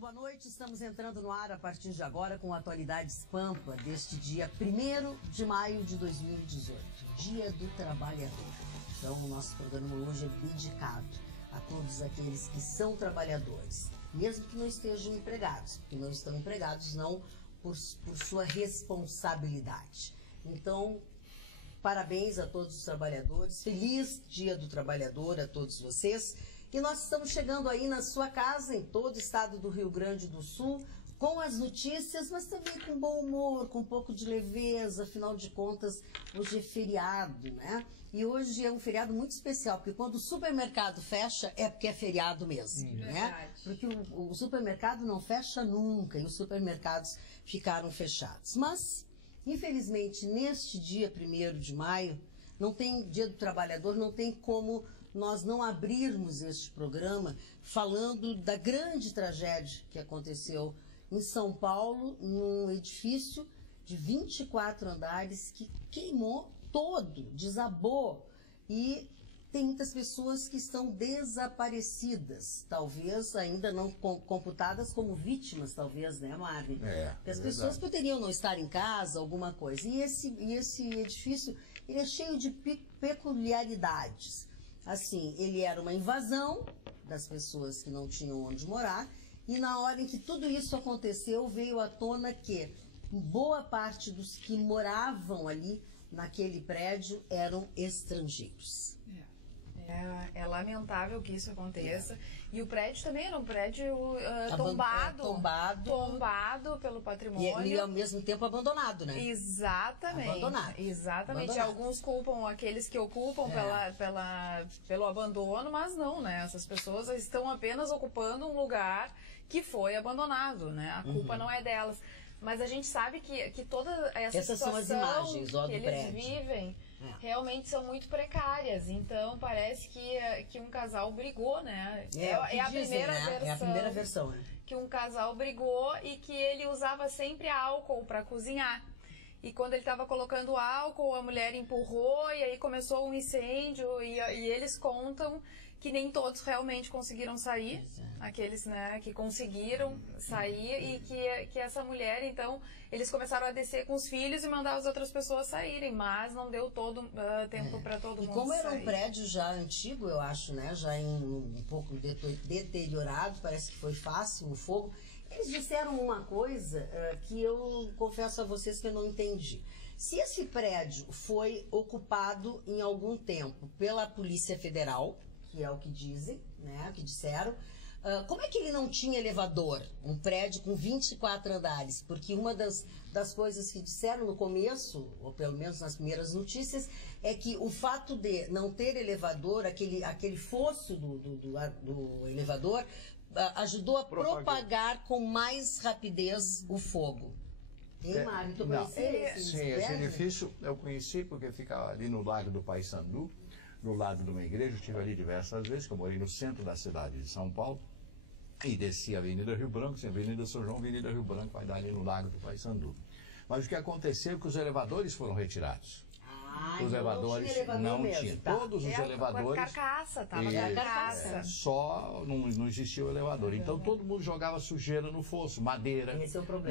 boa noite. Estamos entrando no ar a partir de agora com Atualidades Pampa, deste dia 1º de maio de 2018, Dia do Trabalhador. Então, o nosso programa hoje é dedicado a todos aqueles que são trabalhadores, mesmo que não estejam empregados, porque não estão empregados não por sua responsabilidade. Então, parabéns a todos os trabalhadores, feliz Dia do Trabalhador a todos vocês. E nós estamos chegando aí na sua casa, em todo o estado do Rio Grande do Sul, com as notícias, mas também com bom humor, com um pouco de leveza, afinal de contas, hoje é feriado, né? E hoje é um feriado muito especial, porque quando o supermercado fecha, é porque é feriado mesmo, né? Porque o supermercado não fecha nunca, e os supermercados ficaram fechados. Mas, infelizmente, neste dia 1º de maio, não tem Dia do Trabalhador, não tem como nós não abrirmos este programa falando da grande tragédia que aconteceu em São Paulo, num edifício de 24 andares que queimou todo, desabou, e tem muitas pessoas que estão desaparecidas, talvez ainda não computadas como vítimas, talvez, né, Marvin? Porque as pessoas poderiam não estar em casa, alguma coisa. E esse edifício, ele é cheio de peculiaridades. Assim, ele era uma invasão das pessoas que não tinham onde morar, e na hora em que tudo isso aconteceu, veio à tona que boa parte dos que moravam ali naquele prédio eram estrangeiros. É lamentável que isso aconteça. E o prédio também era um prédio tombado pelo patrimônio. E ao mesmo tempo abandonado, né? Exatamente. Abandonado. Alguns culpam aqueles que ocupam pelo abandono, mas não, né? Essas pessoas estão apenas ocupando um lugar que foi abandonado, né? A culpa não é delas. Mas a gente sabe que toda essa situação são as imagens, que eles vivem realmente são muito precárias. Então parece que um casal brigou, né? É a primeira versão. Que um casal brigou e que ele usava sempre álcool para cozinhar. E quando ele estava colocando álcool, a mulher empurrou e aí começou um incêndio. E eles contam que nem todos realmente conseguiram sair, aqueles, né, que conseguiram sair, e que essa mulher, então, eles começaram a descer com os filhos e mandar as outras pessoas saírem, mas não deu todo tempo para todo mundo sair. E como era um prédio já antigo, eu acho, né, já um pouco deteriorado, parece que foi fácil o fogo. Eles disseram uma coisa que eu confesso a vocês que eu não entendi. Se esse prédio foi ocupado em algum tempo pela Polícia Federal, que é o que dizem, né, o que disseram, como é que ele não tinha elevador? Um prédio com 24 andares? Porque uma das coisas que disseram no começo, ou pelo menos nas primeiras notícias, é que o fato de não ter elevador, aquele fosso do elevador, ajudou a propagar com mais rapidez o fogo. Hein, Mário? Tu conhecia esse edifício eu conheci porque ficava ali no Lago do Paissandu, no lado de uma igreja. Eu estive ali diversas vezes, que eu morei no centro da cidade de São Paulo, e desci a Avenida Rio Branco, Avenida São João, Avenida Rio Branco, vai dar ali no Lago do Paissandu. Mas o que aconteceu é que os elevadores foram retirados. Os elevadores não tinham. Todos os elevadores. Carcaça. Só não existia o elevador. Então todo mundo jogava sujeira no fosso, madeira,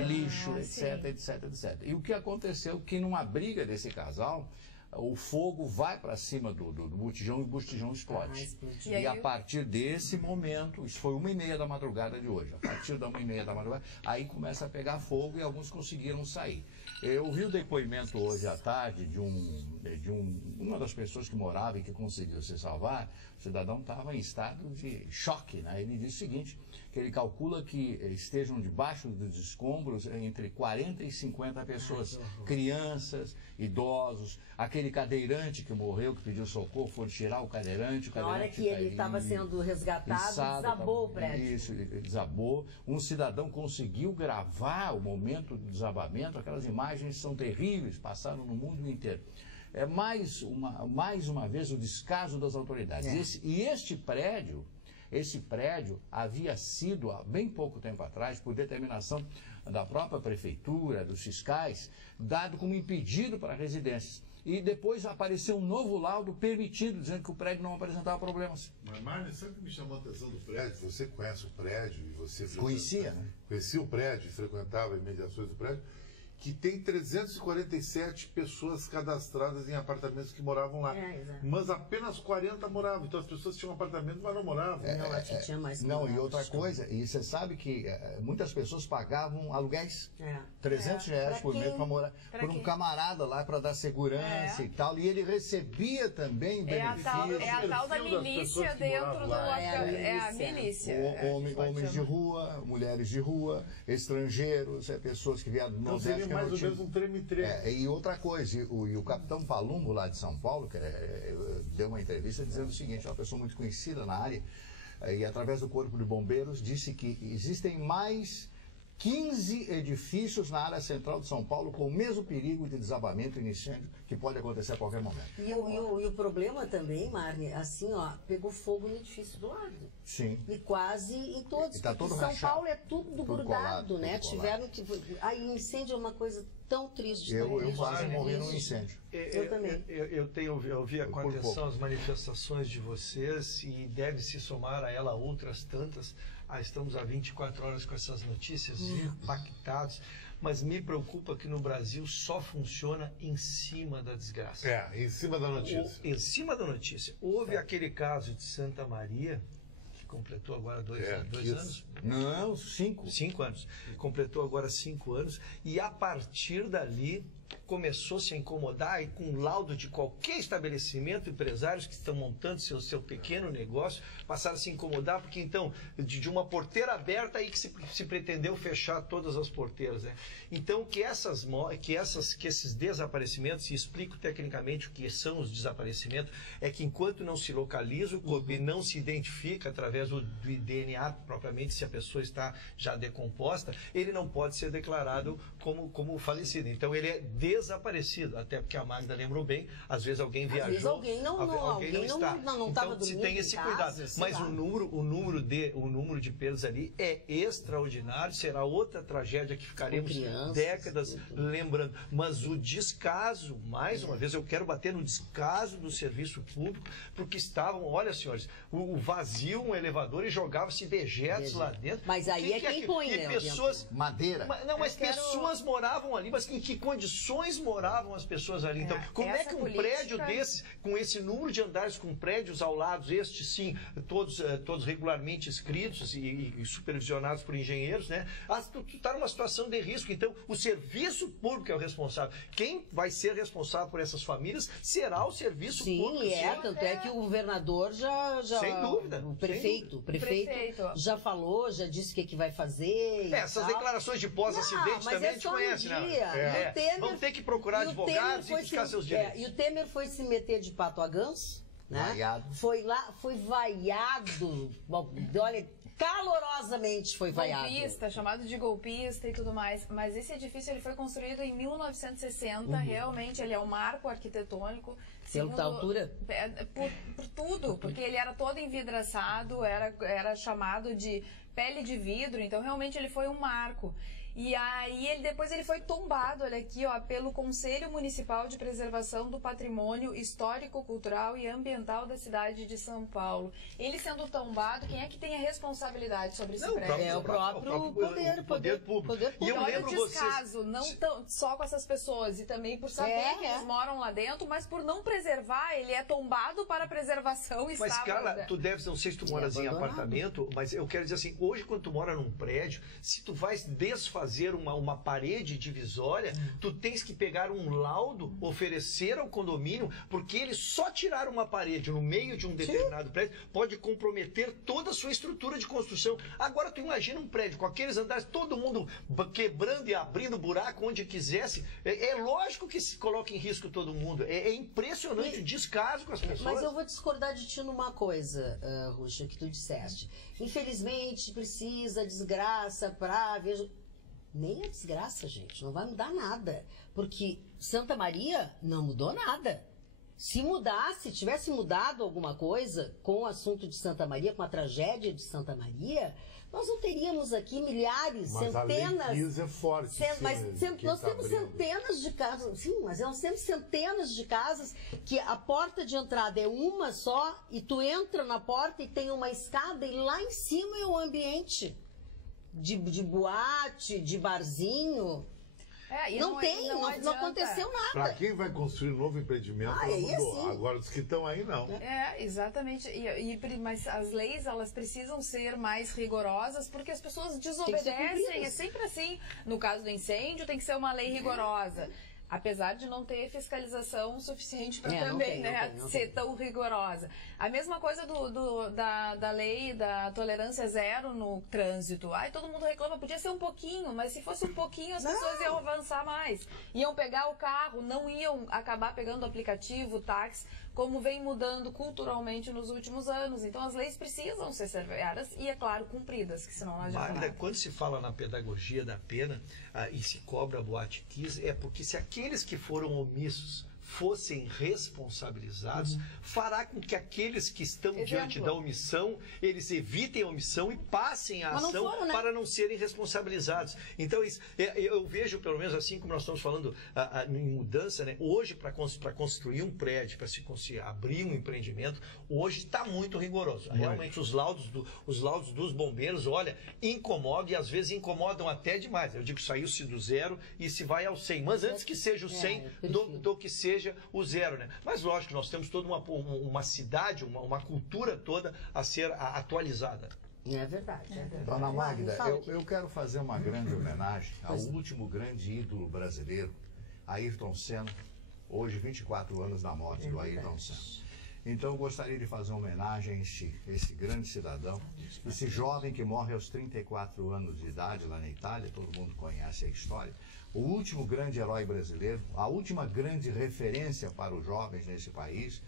lixo, etc. E o que aconteceu que numa briga desse casal, o fogo vai para cima do botijão e o botijão explode. E a partir desse momento, isso foi 1h30 da madrugada de hoje, a partir da 1h30 da madrugada, aí começa a pegar fogo e alguns conseguiram sair. Eu vi o depoimento hoje à tarde de uma das pessoas que morava e que conseguiu se salvar. O cidadão estava em estado de choque, né? Ele disse o seguinte, que ele calcula que estejam debaixo dos escombros entre 40 e 50 pessoas, crianças, idosos, aquele cadeirante que morreu, que pediu socorro, foram tirar o cadeirante. Na hora que ele estava sendo resgatado, desabou o prédio. Isso, ele desabou. Um cidadão conseguiu gravar o momento do desabamento, aquelas imagens são terríveis, passaram no mundo inteiro. É mais uma vez o descaso das autoridades. Esse prédio havia sido, há bem pouco tempo atrás, por determinação da própria prefeitura, dos fiscais, dado como impedido para residências. e depois apareceu um novo laudo permitido, dizendo que o prédio não apresentava problemas. Mas, Marne, sabe o que me chamou a atenção do prédio? Você conhece o prédio e você... Conhecia, né? Conhecia o prédio, frequentava imediações do prédio, que tem 347 pessoas cadastradas em apartamentos que moravam lá. Mas apenas 40 moravam. Então as pessoas tinham um apartamento, mas não moravam. Não, aqui tinha mais. Não, e outra coisa, e você sabe que muitas pessoas pagavam aluguéis. R$300 por mês para morar. Por um camarada lá para dar segurança e tal. E ele recebia também benefícios. É a tal da milícia dentro do... É a milícia. Homens de rua, mulheres de rua, estrangeiros, pessoas que vieram do Nordeste. Mais ou menos um treme-treme. E outra coisa, e o capitão Palumbo, lá de São Paulo, que deu uma entrevista dizendo o seguinte, uma pessoa muito conhecida na área, e através do Corpo de Bombeiros, disse que existem mais 15 edifícios na área central de São Paulo com o mesmo perigo de desabamento e incêndio que pode acontecer a qualquer momento. E o problema também, Marne, assim, ó, pegou fogo no edifício do lado. Sim. E quase em todos. E tá todo São rachado, Paulo é tudo grudado, colado, né? Tiveram que... Aí incêndio é uma coisa tão triste. Eu quase morri num incêndio. Eu também. Eu vi com atenção as manifestações de vocês e deve se somar a ela outras tantas. Estamos há 24 horas com essas notícias, impactados, mas me preocupa que no Brasil só funciona em cima da desgraça. Em cima da notícia. Em cima da notícia. Houve aquele caso de Santa Maria, que completou agora dois anos. Não, 5. 5 anos. Completou agora 5 anos e a partir dali começou-se a incomodar e com laudo de qualquer estabelecimento, empresários que estão montando seu pequeno negócio, passaram a se incomodar porque então, de uma porteira aberta aí que se pretendeu fechar todas as porteiras, né? Então, que esses desaparecimentos, e explico tecnicamente o que são os desaparecimentos, é que enquanto não se localiza o corpo e não se identifica através do DNA propriamente se a pessoa está já decomposta, ele não pode ser declarado como falecido. Então, ele é desaparecido, até porque a Magda lembrou bem, às vezes alguém viajou, às vezes alguém não está. Então se tem esse cuidado. Mas o número de perdas ali é extraordinário, será outra tragédia que ficaremos décadas lembrando. Mas o descaso, mais uma vez, eu quero bater no descaso do serviço público, porque estavam, olha senhores, o vazio, um elevador e jogava-se dejetos lá dentro. Mas aí é quem põe, né? Pessoas, madeira. Mas pessoas moravam ali, mas em que condições moravam as pessoas ali? Então, como é que um prédio desse, com esse número de andares, com prédios ao lado, estes sim, todos regularmente escritos e supervisionados por engenheiros, né? Tu está numa situação de risco. Então, o serviço público é o responsável. Quem vai ser responsável por essas famílias será o serviço público. Sim, tanto é que o governador já sem dúvida. O prefeito já falou, já disse o que vai fazer. Essas declarações de pós-acidente também a gente conhece, né? Vão ter que procurar advogados e buscar seus direitos. E o Temer foi se meter de pato a ganso, né? Vaiado. Foi lá, foi vaiado. Olha, calorosamente foi vaiado. Golpista, chamado de golpista e tudo mais. Mas esse edifício ele foi construído em 1960, realmente ele é um marco arquitetônico. Pela altura? Por tudo, porque ele era todo envidraçado, era chamado de pele de vidro, então realmente ele foi um marco. E aí depois ele foi tombado, olha aqui, ó, pelo Conselho Municipal de Preservação do Patrimônio Histórico, Cultural e Ambiental da cidade de São Paulo. Ele sendo tombado, quem é que tem a responsabilidade sobre esse prédio? É o próprio poder público. E eu lembro o descaso, não só com essas pessoas, e também por saber que eles moram lá dentro, mas por não preservar, ele é tombado para a preservação. Mas, Carla, tu deves, não sei se tu moras em apartamento, mas eu quero dizer assim, hoje quando tu mora num prédio, se tu vais desfazer uma parede divisória, tu tens que pegar um laudo, oferecer ao condomínio, porque eles só tiraram uma parede no meio de um determinado prédio, pode comprometer toda a sua estrutura de construção. Agora tu imagina um prédio com aqueles andares, todo mundo quebrando e abrindo buraco onde quisesse, é lógico que se coloca em risco todo mundo. É impressionante o descaso com as pessoas. Mas eu vou discordar de ti numa coisa, Ruxa, que tu disseste. Infelizmente precisa desgraça para ver... Nem a desgraça, gente, não vai mudar nada. Porque Santa Maria não mudou nada. Se mudasse, tivesse mudado alguma coisa com o assunto de Santa Maria, com a tragédia de Santa Maria, nós não teríamos aqui milhares, mas centenas... A lei é forte. Nós temos centenas de casas, sim, mas nós temos centenas de casas que a porta de entrada é uma só e tu entra na porta e tem uma escada e lá em cima é o ambiente de boate, de barzinho... não aconteceu nada. Para quem vai construir um novo empreendimento, assim. Agora, os que estão aí, não. Exatamente. Mas as leis, elas precisam ser mais rigorosas porque as pessoas desobedecem. É sempre assim. No caso do incêndio, tem que ser uma lei rigorosa. Apesar de não ter fiscalização suficiente para também ser tão rigorosa. A mesma coisa da lei da tolerância zero no trânsito. Todo mundo reclama, podia ser um pouquinho, mas se fosse um pouquinho as pessoas iam avançar mais. Iam pegar o carro, não iam acabar pegando o aplicativo, táxi, como vem mudando culturalmente nos últimos anos. Então as leis precisam ser severas e, é claro, cumpridas, que senão elas já Magda, quando se fala na pedagogia da pena e se cobra Boate Kiss, é porque se aqueles que foram omissos fossem responsabilizados, fará com que aqueles que estão diante da omissão, eles evitem a omissão e passem a ação para não serem responsabilizados. Então, eu vejo, pelo menos assim como nós estamos falando em mudança, hoje, para construir um prédio, para se abrir um empreendimento, hoje está muito rigoroso. Realmente, os laudos dos bombeiros, olha, incomodam e às vezes incomodam até demais. Eu digo, saiu-se do zero e se vai ao 100. Mas antes que seja o 100, do que seja o zero, Mas lógico, nós temos toda uma cidade, uma cultura toda a ser atualizada. É verdade. Dona Magda, eu quero fazer uma grande homenagem ao último grande ídolo brasileiro, Ayrton Senna, hoje 24 anos da morte do Ayrton Senna. Então eu gostaria de fazer uma homenagem a esse grande cidadão, esse jovem que morre aos 34 anos de idade lá na Itália, todo mundo conhece a história. O último grande herói brasileiro, a última grande referência para os jovens nesse país,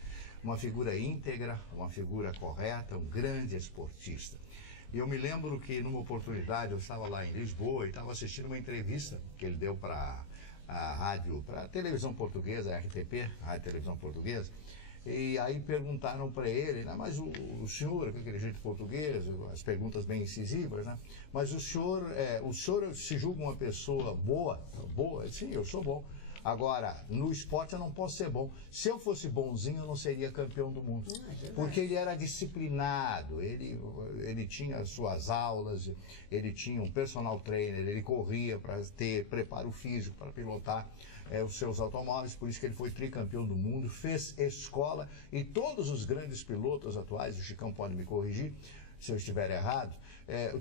uma figura íntegra, uma figura correta, um grande esportista. E eu me lembro que numa oportunidade eu estava lá em Lisboa e estava assistindo uma entrevista que ele deu para a rádio, para a televisão portuguesa, a RTP, a Rádio Televisão Portuguesa. E aí perguntaram para ele, mas o senhor, com aquele jeito português, as perguntas bem incisivas, mas o senhor se julga uma pessoa boa? Sim, eu sou bom. Agora, no esporte eu não posso ser bom. Se eu fosse bonzinho, eu não seria campeão do mundo. Porque ele era disciplinado, ele tinha suas aulas, ele tinha um personal trainer, ele corria para ter preparo físico, para pilotar os seus automóveis, por isso que ele foi tricampeão do mundo, fez escola, e todos os grandes pilotos atuais, o Chicão pode me corrigir se eu estiver errado,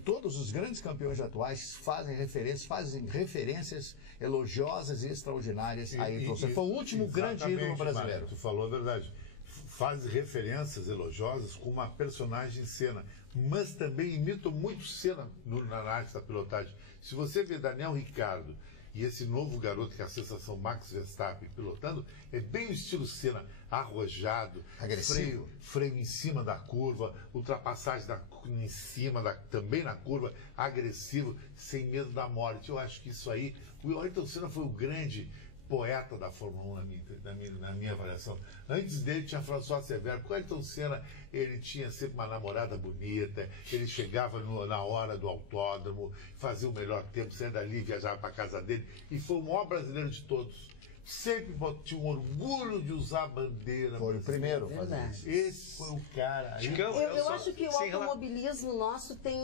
todos os grandes campeões atuais fazem referências elogiosas e extraordinárias a Ayrton Senna. Foi o último grande ídolo brasileiro. Tu falou a verdade. Faz referências elogiosas com uma personagem Senna, mas também imitam muito Senna na arte da pilotagem. Se você vê Daniel Ricciardo e esse novo garoto, que é a sensação Max Verstappen pilotando, é bem o estilo Senna, arrojado, agressivo, freio em cima da curva, ultrapassagem em cima, também na curva, agressivo, sem medo da morte. Eu acho que isso aí, o Ayrton Senna foi o grande poeta da Fórmula 1 na minha avaliação. Antes dele tinha François Severo, porque o Ayrton Senna, ele tinha sempre uma namorada bonita, ele chegava na hora do autódromo, fazia o melhor tempo, saia dali, viajava para casa dele, e foi o maior brasileiro de todos. Sempre tinha um orgulho de usar a bandeira. Foi o primeiro a fazer isso. Esse foi o cara. Eu acho que o automobilismo nosso tem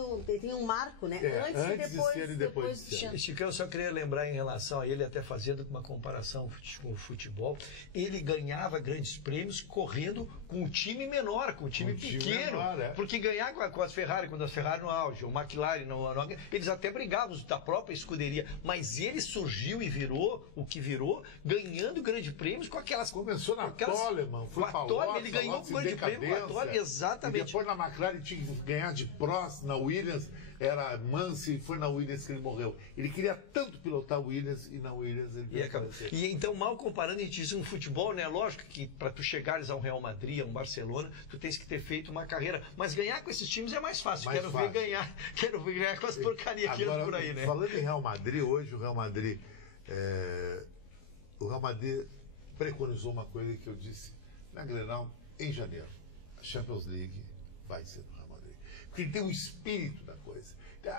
um marco, Antes e depois de ser. Chicão, eu só queria lembrar em relação a ele, até fazendo uma comparação com o futebol, ele ganhava grandes prêmios correndo com um time menor, com um time pequeno. Porque ganhar com as Ferrari, quando as Ferrari no auge, o McLaren, eles até brigavam da própria escuderia, mas ele surgiu e virou o que virou, ganhando grandes prêmios com aquelas... Começou na Toleman, foi para Lotus, ele ganhou um grande prêmio com a Toleman, exatamente. E depois na McLaren tinha que ganhar de Prost, na Williams, era Mansell, foi na Williams que ele morreu. Ele queria tanto pilotar Williams, e na Williams ele E então, mal comparando, a gente diz no futebol, lógico que para tu chegares a um Real Madrid, a um Barcelona, tu tens que ter feito uma carreira, mas ganhar com esses times é mais fácil. Quero ver ganhar com as porcarias que andam por aí, Falando em Real Madrid, hoje o Real Madrid preconizou uma coisa que eu disse na Grenal, em janeiro, a Champions League vai ser no Real Madrid. Porque ele tem o espírito da coisa.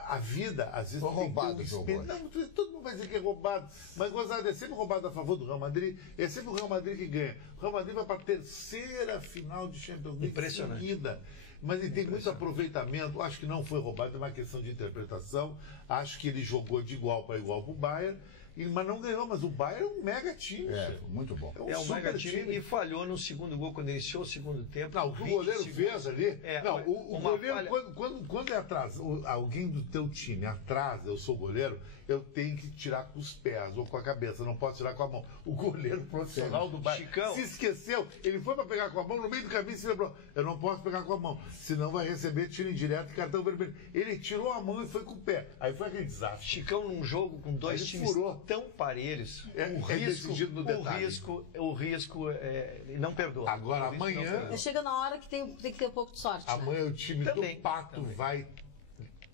A vida, às vezes, foi roubado tem um espírito. Não, todo mundo vai dizer que é roubado. Mas, gozada, é sempre roubado a favor do Real Madrid. É sempre o Real Madrid que ganha. O Real Madrid vai para a terceira final de Champions League seguida. Mas ele tem muito aproveitamento. Acho que não foi roubado, é uma questão de interpretação. Acho que ele jogou de igual para igual para o Bayern. Mas não ganhou, mas o Bayern é um mega time. Muito bom. É um mega time e falhou no segundo gol, quando iniciou o segundo tempo. Não, o que o goleiro fez ali... Não, o goleiro, quando é atrás, alguém do teu time atrasa, eu sou goleiro, eu tenho que tirar com os pés ou com a cabeça, não posso tirar com a mão. O goleiro profissional do Bayern se esqueceu, ele foi para pegar com a mão, no meio do caminho se lembrou, eu não posso pegar com a mão, senão vai receber tiro indireto e cartão vermelho. Ele tirou a mão e foi com o pé. Aí foi aquele desastre. Chicão num jogo com dois times tão parelhos, o risco não perdoa. Agora amanhã... Chega na hora que tem que ter um pouco de sorte. Amanhã o time do Pato vai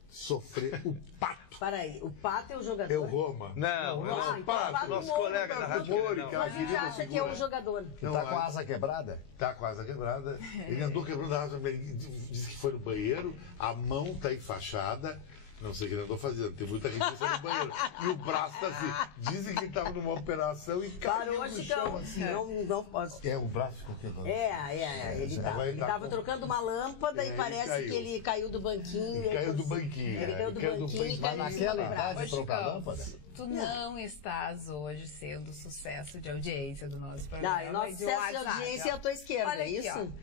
sofrer. O Pato. Peraí, o Pato é o jogador? É o Roma. Não, o Pato, nosso colega da Rádio. Mas a gente acha que é o jogador. Ele tá com a asa quebrada? Tá com a asa quebrada. Ele andou quebrando a asa, ele disse que foi no banheiro, a mão tá enfaixada. Não sei o que ele andou fazendo, tem muita gente no banheiro. E o braço tá assim. Dizem que ele estava numa operação e caiu no chão assim. Não posso. O braço ficou quebrado. Ele estava trocando uma lâmpada e parece que ele caiu do banquinho. Caiu do banquinho. Ele caiu do banquinho e caiu naquela idade trocar a lâmpada. Tu não estás hoje sendo sucesso de audiência do nosso programa. Não, nosso sucesso de audiência é a tua esquerda, olha é isso? Aqui,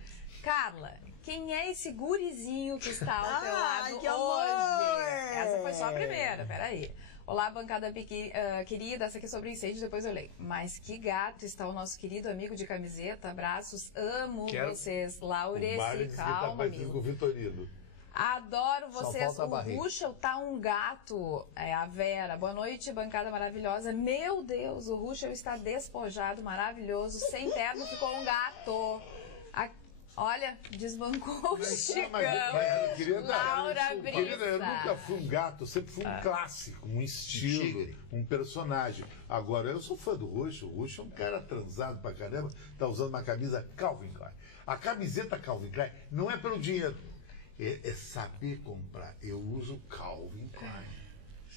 Carla, quem é esse gurizinho que está ao teu lado que hoje? Amor. Essa foi só a primeira, peraí. Olá, bancada querida, essa aqui é sobre incêndio, depois eu leio. Mas que gato está o nosso querido amigo de camiseta, abraços, amo vocês. Laureci, calma, amigo. Adoro vocês. O Ruschel tá um gato. A Vera. Boa noite, bancada maravilhosa. Meu Deus, o Ruschel está despojado, maravilhoso. Sem terno, ficou um gato. Olha, desbancou o Chicão. Laura Brisa. Eu nunca fui um gato, sempre fui um clássico, um estilo, um personagem. Agora, eu sou fã do Ruschel. O Ruschel é um cara transado pra caramba, tá usando uma camisa Calvin Klein. A camiseta Calvin Klein não é pelo dinheiro. É saber comprar. Eu uso Calvin Klein.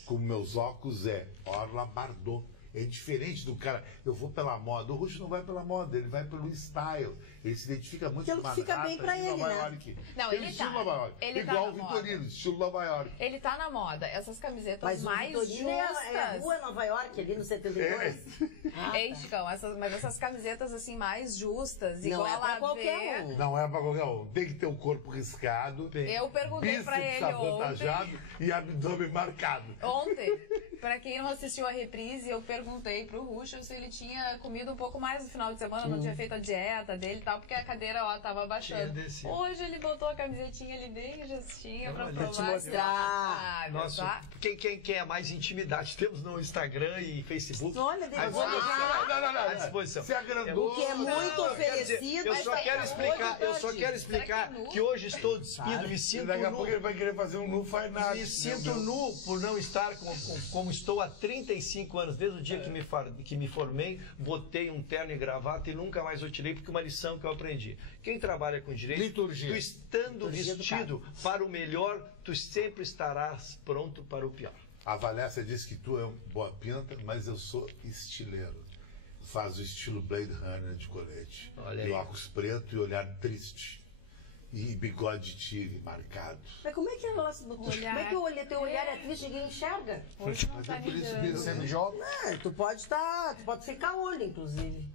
Com meus óculos Orla Bardot. É diferente do cara, eu vou pela moda. O Ruschel não vai pela moda, ele vai pelo style. Ele se identifica muito com uma fica bem pra ele, né? Não, ele estilo Nova York. Ele igual o Vitorino, estilo Nova York. Ele tá na moda. Essas camisetas mais justas. É a rua Nova York, ali no 72. Ei, Chicão, mas essas camisetas assim mais justas, igual não é pra qualquer um. Não é pra qualquer um. Tem que ter o corpo riscado. Eu perguntei pra ele ontem. E abdômen marcado. Ontem, pra quem não assistiu a reprise, eu perguntei pro Ruschel se ele tinha comido um pouco mais no final de semana, não tinha feito a dieta dele e tal, porque a cadeira, tava baixando. Hoje ele botou a camisetinha ali bem justinha pra provar. Te mostrar. Nossa, quem é mais intimidade? Temos no Instagram e Facebook. Olha, Deus. À disposição. Se agrandou. O que é muito oferecido. Eu só quero explicar que hoje estou despido, me sinto daqui a nu. pouco ele vai querer fazer um nu, faz nada. Me sinto nu por não estar como estou há 35 anos. Desde o dia que me formei, botei um terno e gravata e nunca mais eu tirei, porque uma lição que eu aprendi. Quem trabalha com direito, tu estando vestido para o melhor, tu sempre estarás pronto para o pior. A Valécia disse que tu é um boa pinta, mas eu sou estileiro. Faz o estilo Blade Runner de colete. E óculos preto e olhar triste. E bigode de tigre marcado. Mas como é que é o nosso olhar? Como é que eu olhei? Teu olhar é triste e ninguém enxerga? Hoje não tá por isso mesmo. Você me joga? Tu pode ficar olho, inclusive.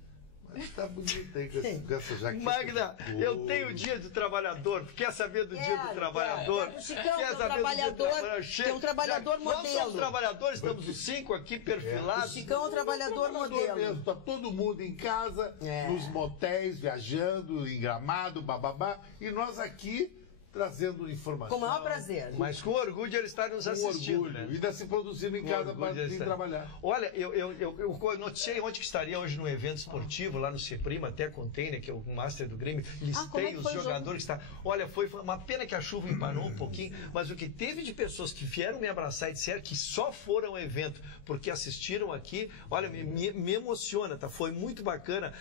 Mas tá bonito aí com essa jaqueta. Magda, eu tenho o dia do trabalhador. Quer saber do dia do trabalhador? Chicão, tem um trabalhador modelo. Nós somos trabalhadores, estamos os 5 aqui perfilados. O Chicão é um trabalhador modelo. Mesmo, tá todo mundo em casa, nos motéis, viajando, em Gramado, bababá. E nós aqui trazendo informação. Com o maior prazer. Mas com orgulho de ele estar nos assistindo. Orgulho. Né? E ainda se produzindo em casa para vir trabalhar. Olha, eu noticiei onde que estaria hoje num evento esportivo, lá no Ceprima, até Container, que é o Master do Grêmio, listei os jogadores que estavam. Olha, foi uma pena que a chuva emparou um pouquinho, mas o que teve de pessoas que vieram me abraçar e disseram que só foram ao evento porque assistiram aqui, olha, me emociona, tá? Foi muito bacana.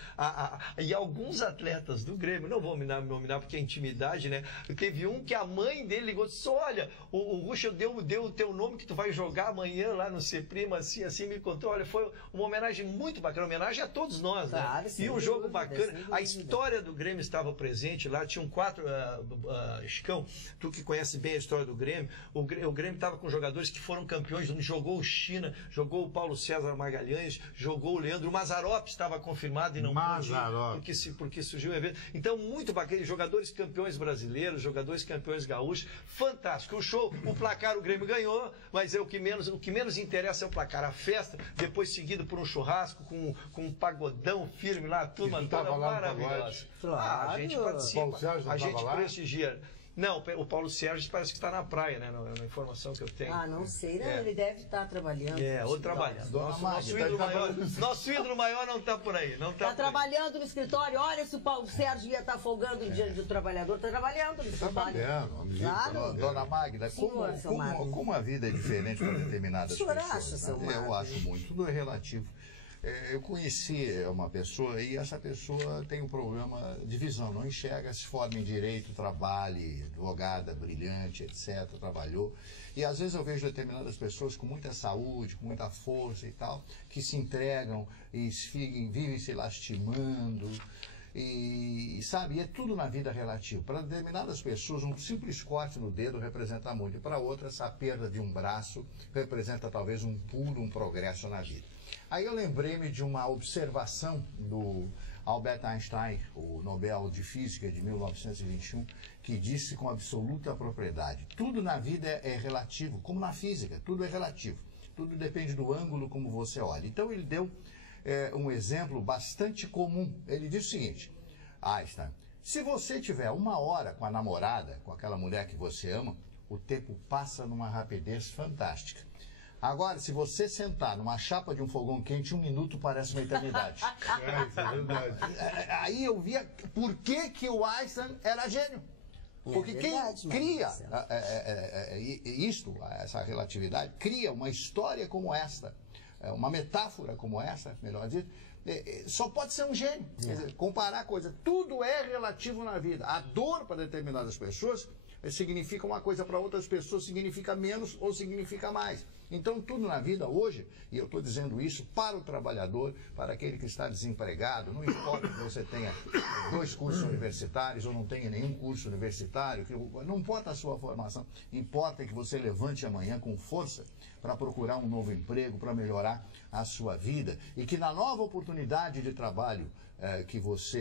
E alguns atletas do Grêmio, não vou nominar porque é intimidade, né? Teve um que a mãe dele ligou e disse: olha, o Ruschel deu o teu nome que tu vai jogar amanhã lá no Ceprima, assim me contou. Olha, foi uma homenagem muito bacana, homenagem a todos nós, né? Claro, e um jogo bacana. A história do Grêmio estava presente lá, tinham 4, Chicão, tu que conhece bem a história do Grêmio, o Grêmio estava com jogadores que foram campeões, jogou o China, jogou o Paulo César Magalhães, jogou o Leandro, o Mazzaropi estava confirmado e não pôde, porque surgiu o evento. Então, muito bacana, jogadores campeões brasileiros, jogadores campeões gaúchos, fantástico. O show, o placar o Grêmio ganhou, mas o que menos interessa é o placar, a festa, depois seguido por um churrasco com um pagodão firme lá, turma toda maravilhosa. Claro. A gente participa, a gente prestigia. Não, o Paulo Sérgio parece que está na praia, né? Na informação que eu tenho. Não sei, né? Ele deve estar trabalhando. Ou trabalhando. Nosso ídolo maior não está por aí. Está trabalhando no escritório. Olha, se o Paulo Sérgio ia estar folgando em dia do trabalhador, está trabalhando no escritório. Claro. Dona Magda, como a vida é diferente para determinadas pessoas? Acha, seu Magda? Eu acho muito. Tudo é relativo. Eu conheci uma pessoa e essa pessoa tem um problema de visão, não enxerga, se forma em direito, trabalha, advogada, brilhante, etc., trabalhou. E às vezes eu vejo determinadas pessoas com muita saúde, com muita força e tal, que se entregam e vivem se lastimando. E sabe, é tudo na vida relativo. Para determinadas pessoas, um simples corte no dedo representa muito. Para outras, a perda de um braço representa talvez um pulo, um progresso na vida. Aí eu lembrei-me de uma observação do Albert Einstein, o Nobel de Física de 1921, que disse com absoluta propriedade: tudo na vida é relativo, como na física, tudo é relativo. Tudo depende do ângulo como você olha. Então ele deu um exemplo bastante comum. Ele disse o seguinte: Einstein, se você tiver 1 hora com a namorada, com aquela mulher que você ama, o tempo passa numa rapidez fantástica. Agora, se você sentar numa chapa de um fogão quente, 1 minuto parece uma eternidade. Isso é verdade. Aí eu via por que o Einstein era gênio. Porque quem cria essa relatividade, cria uma história como esta, uma metáfora como essa, melhor dizer, só pode ser um gênio. Quer dizer, comparar coisas. Tudo é relativo na vida. A dor para determinadas pessoas significa uma coisa, para outras pessoas significa menos ou significa mais. Então, tudo na vida hoje, e eu estou dizendo isso para o trabalhador, para aquele que está desempregado, não importa que você tenha 2 cursos universitários ou não tenha nenhum curso universitário, não importa a sua formação, importa que você levante amanhã com força para procurar um novo emprego, para melhorar a sua vida, e que na nova oportunidade de trabalho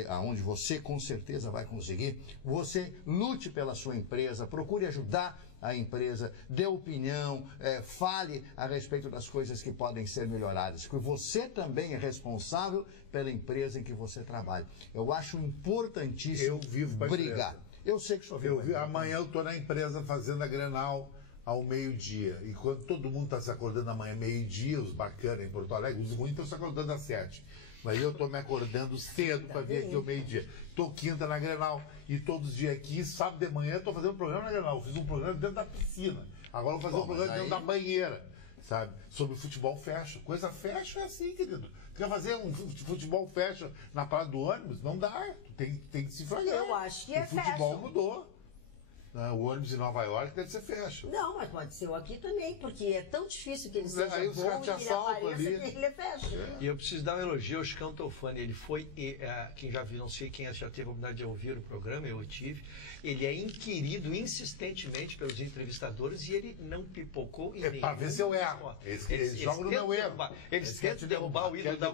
aonde você com certeza vai conseguir, você lute pela sua empresa, procure ajudar a empresa, dê opinião, fale a respeito das coisas que podem ser melhoradas, porque você também é responsável pela empresa em que você trabalha. Eu acho importantíssimo brigar. Eu sei que sou amanhã eu estou na empresa fazendo a Grenal ao meio-dia, e quando todo mundo está se acordando amanhã meio-dia, os bacanas em Porto Alegre, os ruins estão se acordando às 7. Mas eu estou me acordando cedo para vir aqui ao meio-dia. Estou quinta na Grenal e todos os dias aqui, sábado de manhã, estou fazendo um programa na Grenal. Fiz um programa dentro da piscina. Agora vou fazer um programa dentro da banheira, sabe? Sobre futebol fashion. Coisa fashion é assim, querido. Quer fazer um futebol fashion na parada do ônibus? Não dá. Tem que se flagrar. Eu acho que é fashion. O futebol mudou. O ônibus em Nova York deve ser fashion. Não, mas pode ser o aqui também, porque é tão difícil que ele seja bom e que ele apareça que ele é fashion. E eu preciso dar um elogio ao Chicão Tofani. Ele foi, quem já viu, não sei quem já teve a oportunidade de ouvir o programa, eu tive, ele é inquirido insistentemente pelos entrevistadores e ele não pipocou em nenhum. Para ver se eu erro. Eles jogam no meu erro. Eles tentam derrubar o ídolo da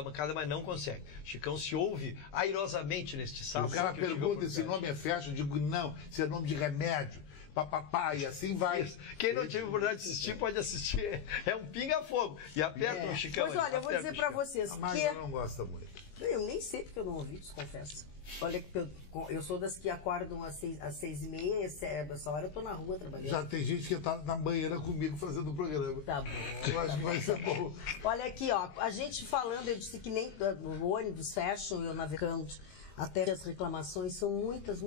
bancada, mas não conseguem. Chicão se ouve airosamente neste sábado. O cara pergunta: esse nome é fashion? Eu digo: não, isso é nome de remédio, papapá, e assim vai. Quem não teve oportunidade de assistir, pode assistir. É um pinga-fogo. E aperta o Chicão. Mas olha, eu vou dizer pra vocês que... A Magda não gosta muito. Eu nem sei porque eu não ouvi, confesso. Olha, eu sou das que acordam às 6h30, essa hora eu tô na rua trabalhando. Já tem gente que tá na banheira comigo fazendo o programa. Tá bom. Eu acho que vai ser bom. Olha aqui, ó, a gente falando, eu disse que nem o ônibus fashion, eu navegando, até as reclamações são muitas.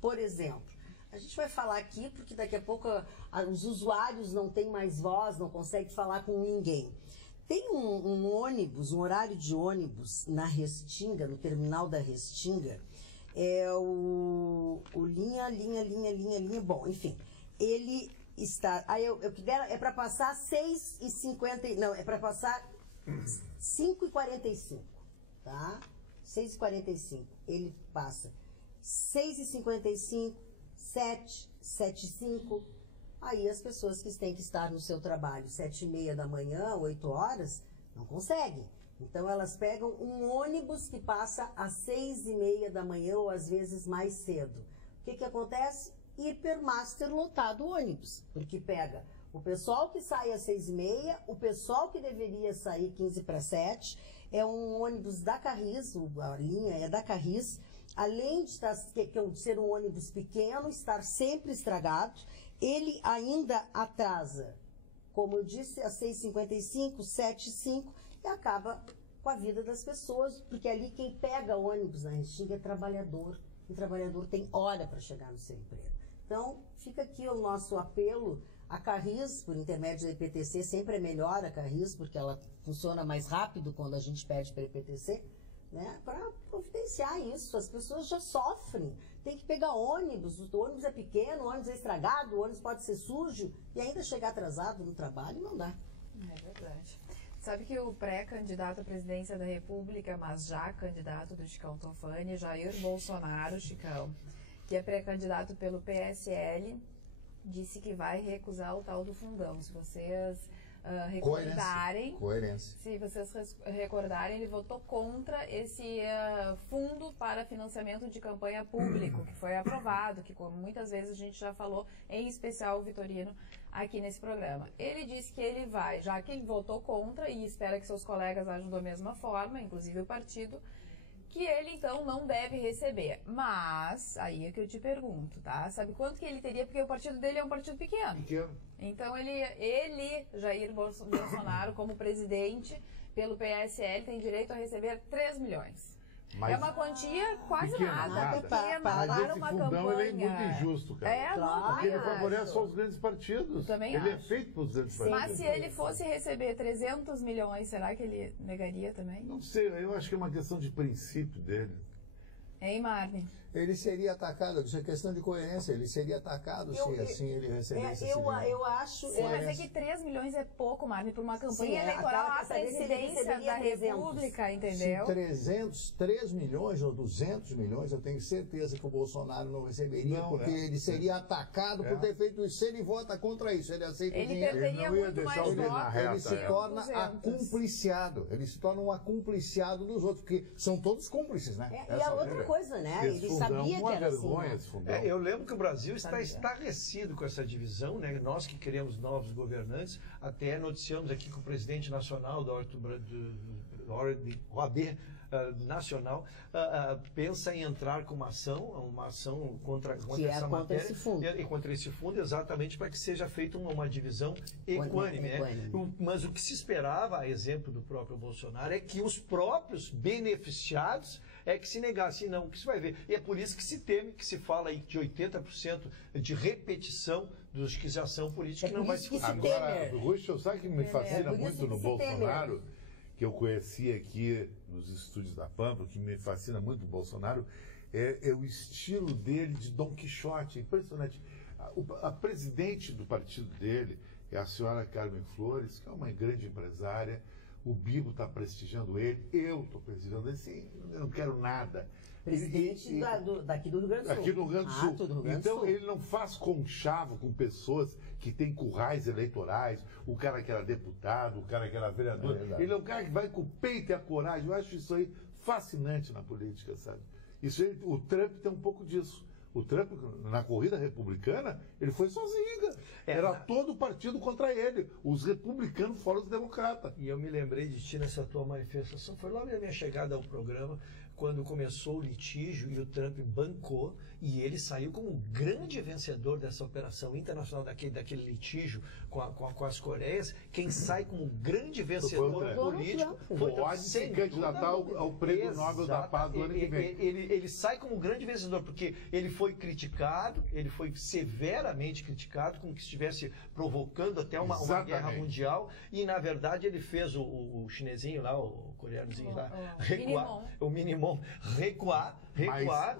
Por exemplo, a gente vai falar aqui porque daqui a pouco os usuários não têm mais voz, não conseguem falar com ninguém. Tem um ônibus, um horário de ônibus na Restinga, no terminal da Restinga, é o linha, bom, enfim, ele está, aí é para passar 6h50, não, é para passar 5h45, tá? 6h45, ele passa 6h55, 7h05, aí as pessoas que têm que estar no seu trabalho 7h30 da manhã, 8 horas, não conseguem. Então elas pegam um ônibus que passa às 6h30 da manhã ou às vezes mais cedo. O que acontece? Hipermaster lotado o ônibus, porque pega o pessoal que sai às 6h30, o pessoal que deveria sair 6h45, é um ônibus da Carris, a linha é da Carris, além de ser um ônibus pequeno, estar sempre estragado, ele ainda atrasa, como eu disse, às 6h55, 7h05, e acaba com a vida das pessoas, porque ali quem pega ônibus na Restinga é trabalhador, e o trabalhador tem hora para chegar no seu emprego. Então, fica aqui o nosso apelo. A Carris, por intermédio da IPTC, sempre é melhor a Carris, porque ela funciona mais rápido quando a gente pede para a IPTC, né, para providenciar isso. As pessoas já sofrem, tem que pegar ônibus, o ônibus é pequeno, o ônibus é estragado, o ônibus pode ser sujo e ainda chegar atrasado no trabalho não dá. É verdade. Sabe que o pré-candidato à presidência da República, mas já candidato do Chicão Tofani, Jair Bolsonaro, Chicão, que é pré-candidato pelo PSL, disse que vai recusar o tal do fundão. Se vocês recordarem, se vocês recordarem, ele votou contra esse fundo para financiamento de campanha público, que foi aprovado, que como muitas vezes a gente já falou, em especial o Vitorino, aqui nesse programa. Ele disse que ele vai, já que ele votou contra e espera que seus colegas ajam da mesma forma, inclusive o partido, que ele então não deve receber. Mas, aí é que eu te pergunto, tá? Sabe quanto que ele teria? Porque o partido dele é um partido pequeno. Então ele, Jair Bolsonaro, como presidente pelo PSL, tem direito a receber 3 milhões. Mas é uma quantia quase nada. Para uma campanha. Ele é muito injusto, cara. Claro. Porque ele favorece só os grandes partidos. Também ele é feito para os grandes partidos. Mas se ele fosse receber 300 milhões, será que ele negaria também? Não sei, eu acho que é uma questão de princípio dele. Hein, Marne? Ele seria atacado, isso é questão de coerência, ele seria atacado se assim ele recebesse esse dinheiro. Eu acho... Sim, mas é que 3 milhões é pouco, Marne, para uma campanha eleitoral à presidência da República, entendeu? Se 3 milhões ou 200 milhões, eu tenho certeza que o Bolsonaro não receberia, porque ele seria atacado por ter feito isso. Se ele vota contra isso, ele aceita o dinheiro. Ele perderia muito mais votos. Ele se torna acumpliciado, ele se torna um acumpliciado dos outros, porque são todos cúmplices, né? E a outra coisa, né? Ele sabia que era vergonha, assim. Eu lembro que o Brasil está estarrecido com essa divisão, né? Nós que queremos novos governantes, até noticiamos aqui que o presidente nacional da OAB nacional pensa em entrar com uma ação contra essa matéria e contra esse fundo, exatamente para que seja feita uma divisão equânime. Mas o que se esperava, a exemplo do próprio Bolsonaro, é que os próprios beneficiados é que se negasse. Não, o que se vai ver. E é por isso que se teme, que se fala aí de 80% de repetição dos que já são políticos, que não vai se... Agora, Russo, sabe o que me fascina muito no Bolsonaro, que eu conheci aqui nos estúdios da Pampa, que me fascina muito no Bolsonaro, é o estilo dele de Dom Quixote. Impressionante. A presidente do partido dele é a senhora Carmen Flores, que é uma grande empresária. O Bibo está prestigiando ele, eu estou prestigiando ele, sim, eu não quero nada. Presidente daqui do Rio Grande do Sul. Aqui no Rio Grande do Sul. Então ele não faz conchavo com pessoas que têm currais eleitorais, o cara que era deputado, o cara que era vereador. Ele é um cara que vai com o peito e a coragem. Eu acho isso aí fascinante na política, sabe? Isso aí, o Trump tem um pouco disso. O Trump, na corrida republicana, ele foi sozinho. Era todo o partido contra ele. Os republicanos fora os democratas. E eu me lembrei de ti nessa tua manifestação. Foi logo na minha chegada ao programa, quando começou o litígio e o Trump bancou, e ele saiu como um grande vencedor dessa operação internacional, daquele litígio com as Coreias. Quem sai como um grande vencedor político foi pode se candidatar ao Prêmio Nobel da Paz do ano que vem. Ele sai como um grande vencedor, porque ele foi criticado, ele foi severamente criticado, como que estivesse provocando até uma guerra mundial, e na verdade ele fez o chinesinho lá, o coreanozinho lá, recuar, o Minimum, recuar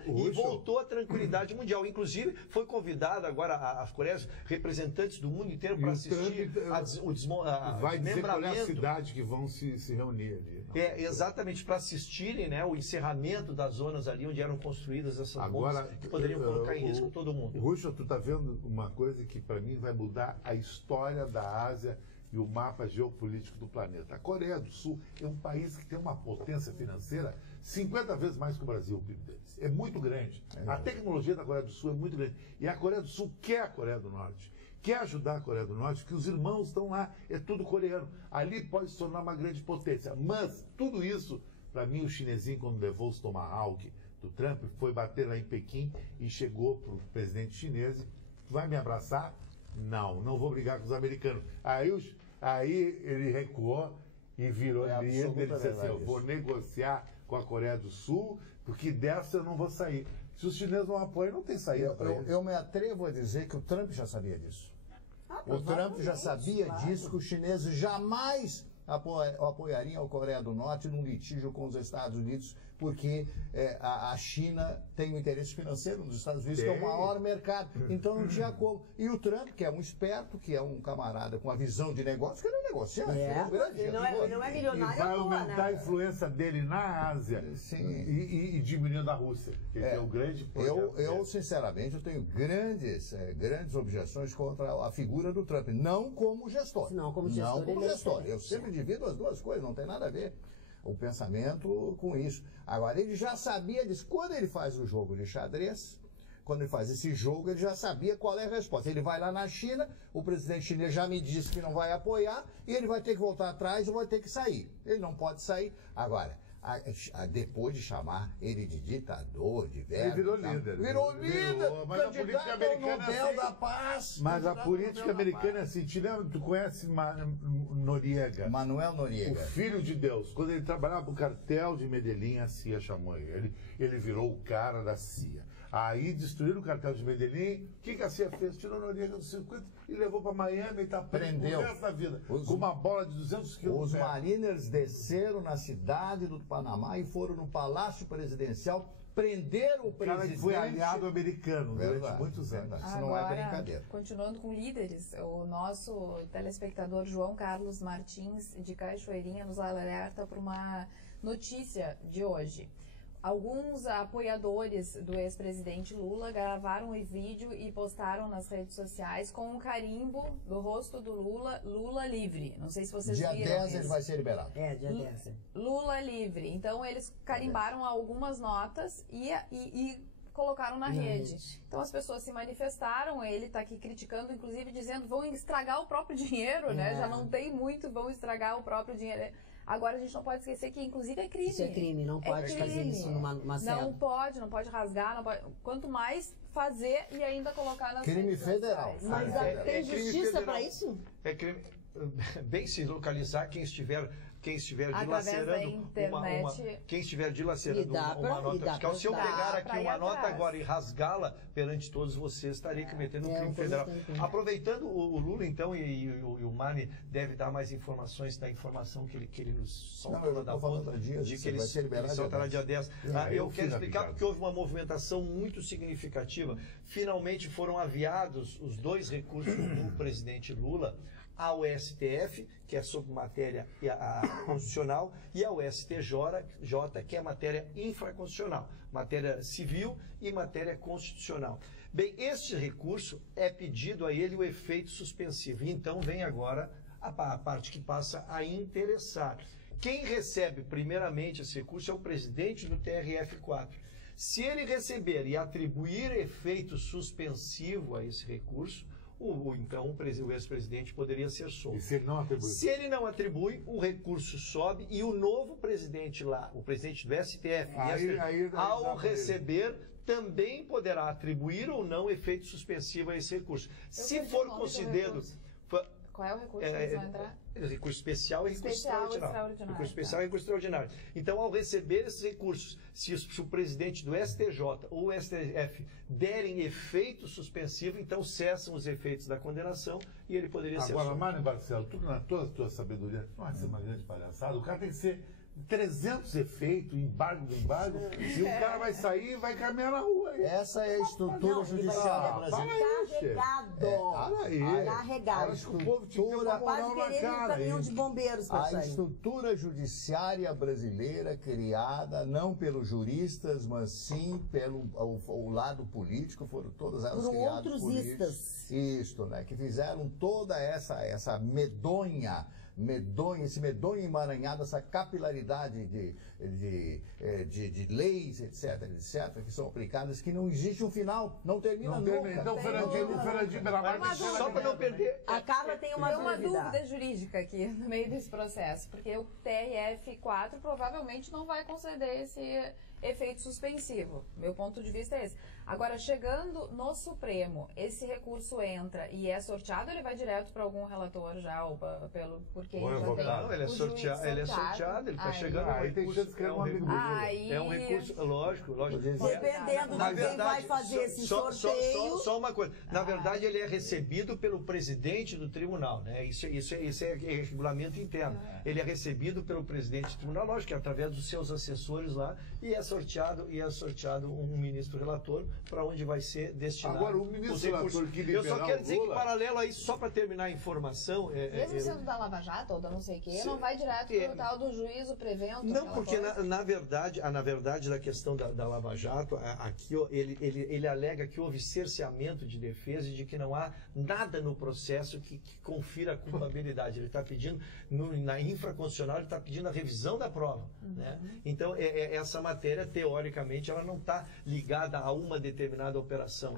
e voltou à tranquilidade mundial. Inclusive, foi convidado agora as Coreias, representantes do mundo inteiro, para assistir o desmembramento. Vai dizer qual é a cidade que vão se reunir ali. Exatamente, para assistirem, né, o encerramento das zonas ali onde eram construídas essas bombas que poderiam colocar em risco todo mundo. Ruxa, tu está vendo uma coisa que para mim vai mudar a história da Ásia e o mapa geopolítico do planeta. A Coreia do Sul é um país que tem uma potência financeira 50 vezes mais que o Brasil, o PIB deles. É muito grande. A tecnologia da Coreia do Sul é muito grande. E a Coreia do Sul quer a Coreia do Norte. Quer ajudar a Coreia do Norte, porque os irmãos estão lá, é tudo coreano. Ali pode se tornar uma grande potência. Mas tudo isso, para mim, o chinesinho, quando levou os Tomahawk do Trump, foi bater lá em Pequim e chegou para o presidente chinês: vai me abraçar? Não vou brigar com os americanos. Aí ele recuou e virou líder. Ele disse assim: eu vou negociar com a Coreia do Sul, porque dessa eu não vou sair. Se os chineses não apoiam, não tem saída. Eu me atrevo a dizer que o Trump já sabia disso. O Trump já sabia disso, que os chineses jamais apoiariam a Coreia do Norte num litígio com os Estados Unidos, porque a China tem um interesse financeiro nos Estados Unidos, que é o maior mercado. Então não tinha como. E o Trump, que é um esperto, que é um camarada com a visão de negócio, queria negociar. Ele não é milionário. E vai aumentar a influência dele na Ásia e diminuindo a Rússia, que é o grande projeto. Eu sinceramente, eu tenho grandes objeções contra a figura do Trump. Não como gestor. Não como gestor. Eu sempre divido as duas coisas, não tem nada a ver o pensamento com isso. Agora, ele já sabia disso. Quando ele faz o jogo de xadrez, quando ele faz esse jogo, ele já sabia qual é a resposta. Ele vai lá na China, o presidente chinês já me disse que não vai apoiar, e ele vai ter que voltar atrás e vai ter que sair. Ele não pode sair. Agora, depois de chamar ele de ditador, de velho... Ele virou líder. Virou líder! Mas a política americana é assim. Da Paz. Mas a política americana é assim. Tu conhece Noriega? Manuel Noriega. O filho de Deus. Quando ele trabalhava para o cartel de Medellín, a CIA chamou ele. Ele virou o cara da CIA. Aí destruíram o cartel de Medellín. O que a CIA fez? Tirou Noriega do circuito e levou para Miami e está preso o resto da vida. Com uma bola de 200 quilos. Os Mariners desceram na cidade do Panamá e foram no Palácio Presidencial prender o presidente. Cara que foi aliado americano durante muitos anos. Isso não é brincadeira. Continuando com líderes, o nosso telespectador João Carlos Martins, de Cachoeirinha, nos alerta para uma notícia de hoje. Alguns apoiadores do ex-presidente Lula gravaram um vídeo e postaram nas redes sociais com um carimbo do rosto do Lula, Lula livre. Não sei se vocês viram. Dia 10 ele vai ser liberado. Dia 10. Lula livre. Então eles carimbaram algumas notas e colocaram na rede. Então as pessoas se manifestaram, ele está aqui criticando, inclusive dizendo vão estragar o próprio dinheiro, né? Já não tem muito, vão estragar o próprio dinheiro. Agora a gente não pode esquecer que inclusive é crime. Isso é crime, não pode fazer isso numa cela. Não pode rasgar, não pode. Quanto mais fazer e ainda colocar nas crime federal. Mas tem justiça para isso? É crime. Bem se localizar quem estiver dilacerando quem estiver dilacerando uma nota fiscal. Se eu pegar aqui uma nota agora e rasgá-la perante todos vocês, estaria cometendo um crime federal. Aproveitando o Lula, então, e o Mani deve dar mais informações da informação que ele nos soltou da ponta, de que ele soltará dia 10. Eu quero explicar porque houve uma movimentação muito significativa. Finalmente foram aviados os 2 recursos do presidente Lula ao STF, que é sobre matéria constitucional, e ao STJ, que é matéria infraconstitucional, matéria civil e matéria constitucional. Bem, este recurso é pedido a ele o efeito suspensivo. E então vem agora a parte que passa a interessar. Quem recebe primeiramente esse recurso é o presidente do TRF4. Se ele receber e atribuir efeito suspensivo a esse recurso, então o ex-presidente poderia ser solto. E se ele não atribui? Se ele não atribui, o recurso sobe e o novo presidente lá, o presidente do STF, ao receber, também poderá atribuir ou não efeito suspensivo a esse recurso. Se for considerado... Qual é o recurso que eles vão entrar? Recurso especial e recurso extraordinário. Recurso especial e recurso extraordinário. Então, ao receber esses recursos, se o presidente do STJ ou o STF derem efeito suspensivo, então cessam os efeitos da condenação e ele poderia ser solto. Agora, Mário Barcelo, tu, na toda a tua sabedoria, não vai ser uma grande palhaçada. O cara tem que ser 300 efeitos, embargo, e o cara vai sair e vai caminhar na rua. Aí. Essa é a estrutura judiciária brasileira. Carregado. Acho que o povo tinha uma moral na cara. Caminhão de bombeiros para a estrutura judiciária brasileira criada não pelos juristas, mas sim pelo o lado político, foram todas elas criadas por políticos. Isto, né? Que fizeram toda esse medonho emaranhado, essa capilaridade de leis, etc., que são aplicadas, que não existe um final, não termina nunca. Então, Fernandinho Belamarque, só para não perder. A Carla tem uma dúvida jurídica aqui no meio desse processo, porque o TRF4 provavelmente não vai conceder esse efeito suspensivo. Meu ponto de vista é esse. Agora, chegando no Supremo, esse recurso entra e é sorteado, ou ele vai direto para algum relator já, ou por quem já tem? Não, ele é sorteado, ele está chegando. Aí tem chance que é um amigo é um recurso, lógico. Dependendo de quem vai fazer esse sorteio. Só uma coisa. Na verdade, ele é recebido pelo presidente do tribunal, né? Isso é regulamento interno. Ele é recebido pelo presidente do tribunal, lógico, que é através dos seus assessores lá, e é sorteado um ministro relator para onde vai ser destinado. Agora, o ministro relator que liberar. Eu só quero dizer que, paralelo a isso, só para terminar a informação. Mesmo sendo da Lava Jato ou da não sei o quê, não vai direto para o tal do juízo prevento? Não, porque na verdade, da questão da Lava Jato, aqui ele alega que houve cerceamento de defesa e de que não há nada no processo que confira a culpabilidade. Ele está pedindo, na infraconstitucional, ele está pedindo a revisão da prova. Né? Então, essa matéria, teoricamente, ela não está ligada a uma determinada operação.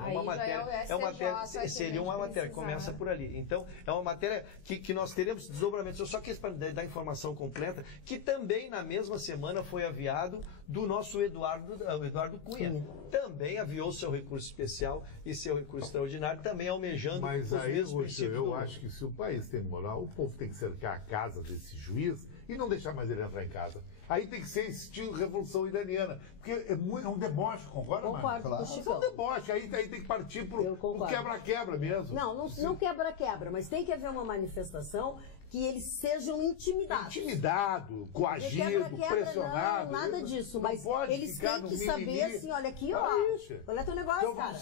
Seria uma matéria que começa por ali. Então, é uma matéria que nós teremos desdobramentos. Eu só quis dar informação completa, que também na mesma semana foi aviado do nosso Eduardo Cunha. Também aviou seu recurso especial e seu recurso extraordinário, também almejando os mesmos princípios. Eu acho que se o país tem moral, o povo tem que cercar a casa desse juiz e não deixar mais ele entrar em casa. Aí tem que ser estilo Revolução Iraniana. Porque é um deboche, concorda, Concordo, Marcos? É um deboche. Aí tem que partir pro quebra-quebra mesmo. Não quebra-quebra, mas tem que haver uma manifestação que eles sejam intimidados. Intimidado, coagido, pressionado. Não, nada disso. Mas eles têm que saber assim, olha aqui, olha teu negócio, cara.